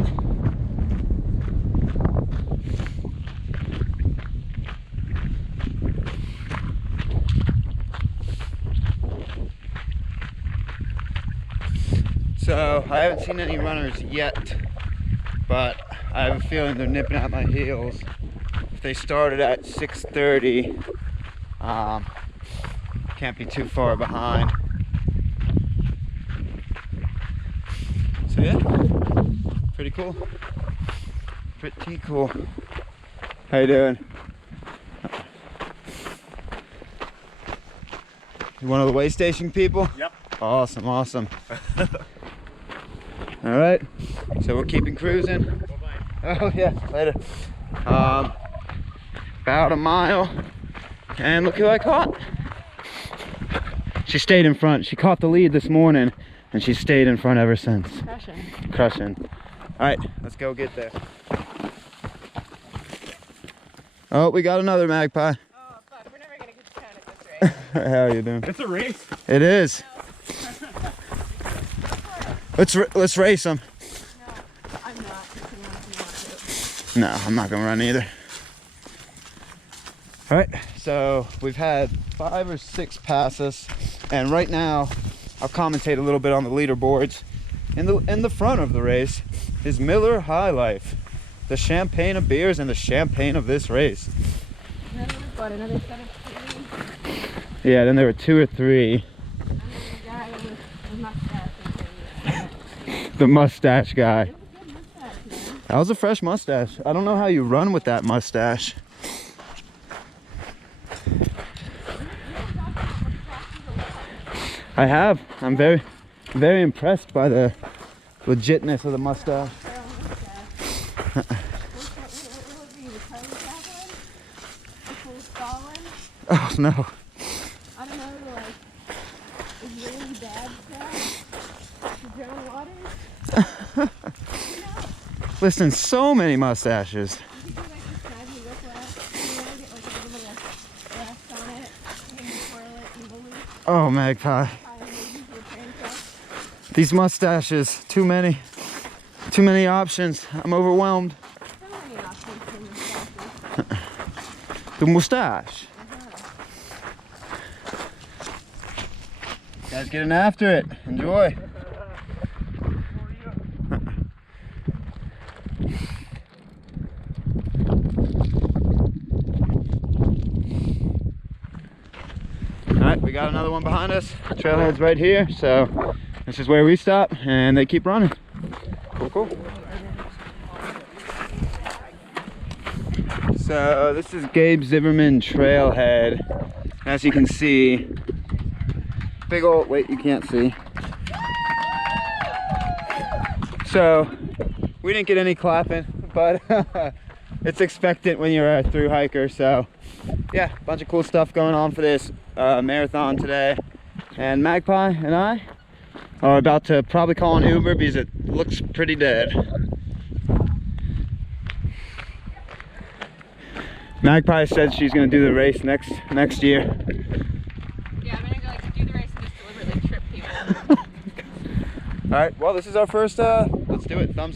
So I haven't seen any runners yet, but I have a feeling they're nipping at my heels. If they started at 6:30, can't be too far behind. So yeah, pretty cool. Pretty cool. How you doing? You one of the way station people? Yep. Awesome, awesome. All right, so we're keeping cruising. Bye-bye. Oh yeah, later. About a mile, and look who I caught. She stayed in front. She caught the lead this morning, and she stayed in front ever since. Crushing. Crushing. All right, let's go get there. Oh, we got another magpie. Oh fuck, we're never gonna get to town at this rate. How are you doing? It's a race. It is. Let's race them. No, I'm not. If you want to. No, I'm not gonna run either. All right, so we've had 5 or 6 passes, and right now I'll commentate a little bit on the leaderboards. In the front of the race is Miller High Life, the champagne of beers and the champagne of this race. What, another 17? Yeah, then there were 2 or 3. And then the guy with the mustache. The mustache guy. It was a good mustache, man. That was a fresh mustache. I don't know how you run with that mustache. I have. I'm very, very impressed by the legitness of the mustache. What would be the Stalin? Oh no. I don't know, like Israeli dad stuff. The Joan Waters. You know, Listen, so many mustaches. you could do like this snazzy whiplash. You know, get like a little bit of rest on it. You can twirl it evilly. Oh, magpie. These mustaches, too many options. I'm overwhelmed. So many options. The mustache. Guys getting after it. Enjoy. Alright, we got another one behind us. Trailhead's right here, so this is where we stop, and they keep running. Cool, cool. So this is Gabe Zimmerman Trailhead. As you can see, big old, wait, you can't see. So we didn't get any clapping, but it's expected when you're a thru hiker. So yeah, a bunch of cool stuff going on for this marathon today. And Magpie and I are about to probably call an Uber because it looks pretty dead. Magpie said she's gonna do the race next year. Yeah, I'm gonna go do the race and just deliberately trip people. All right, well, this is our first, let's do it, thumbs up.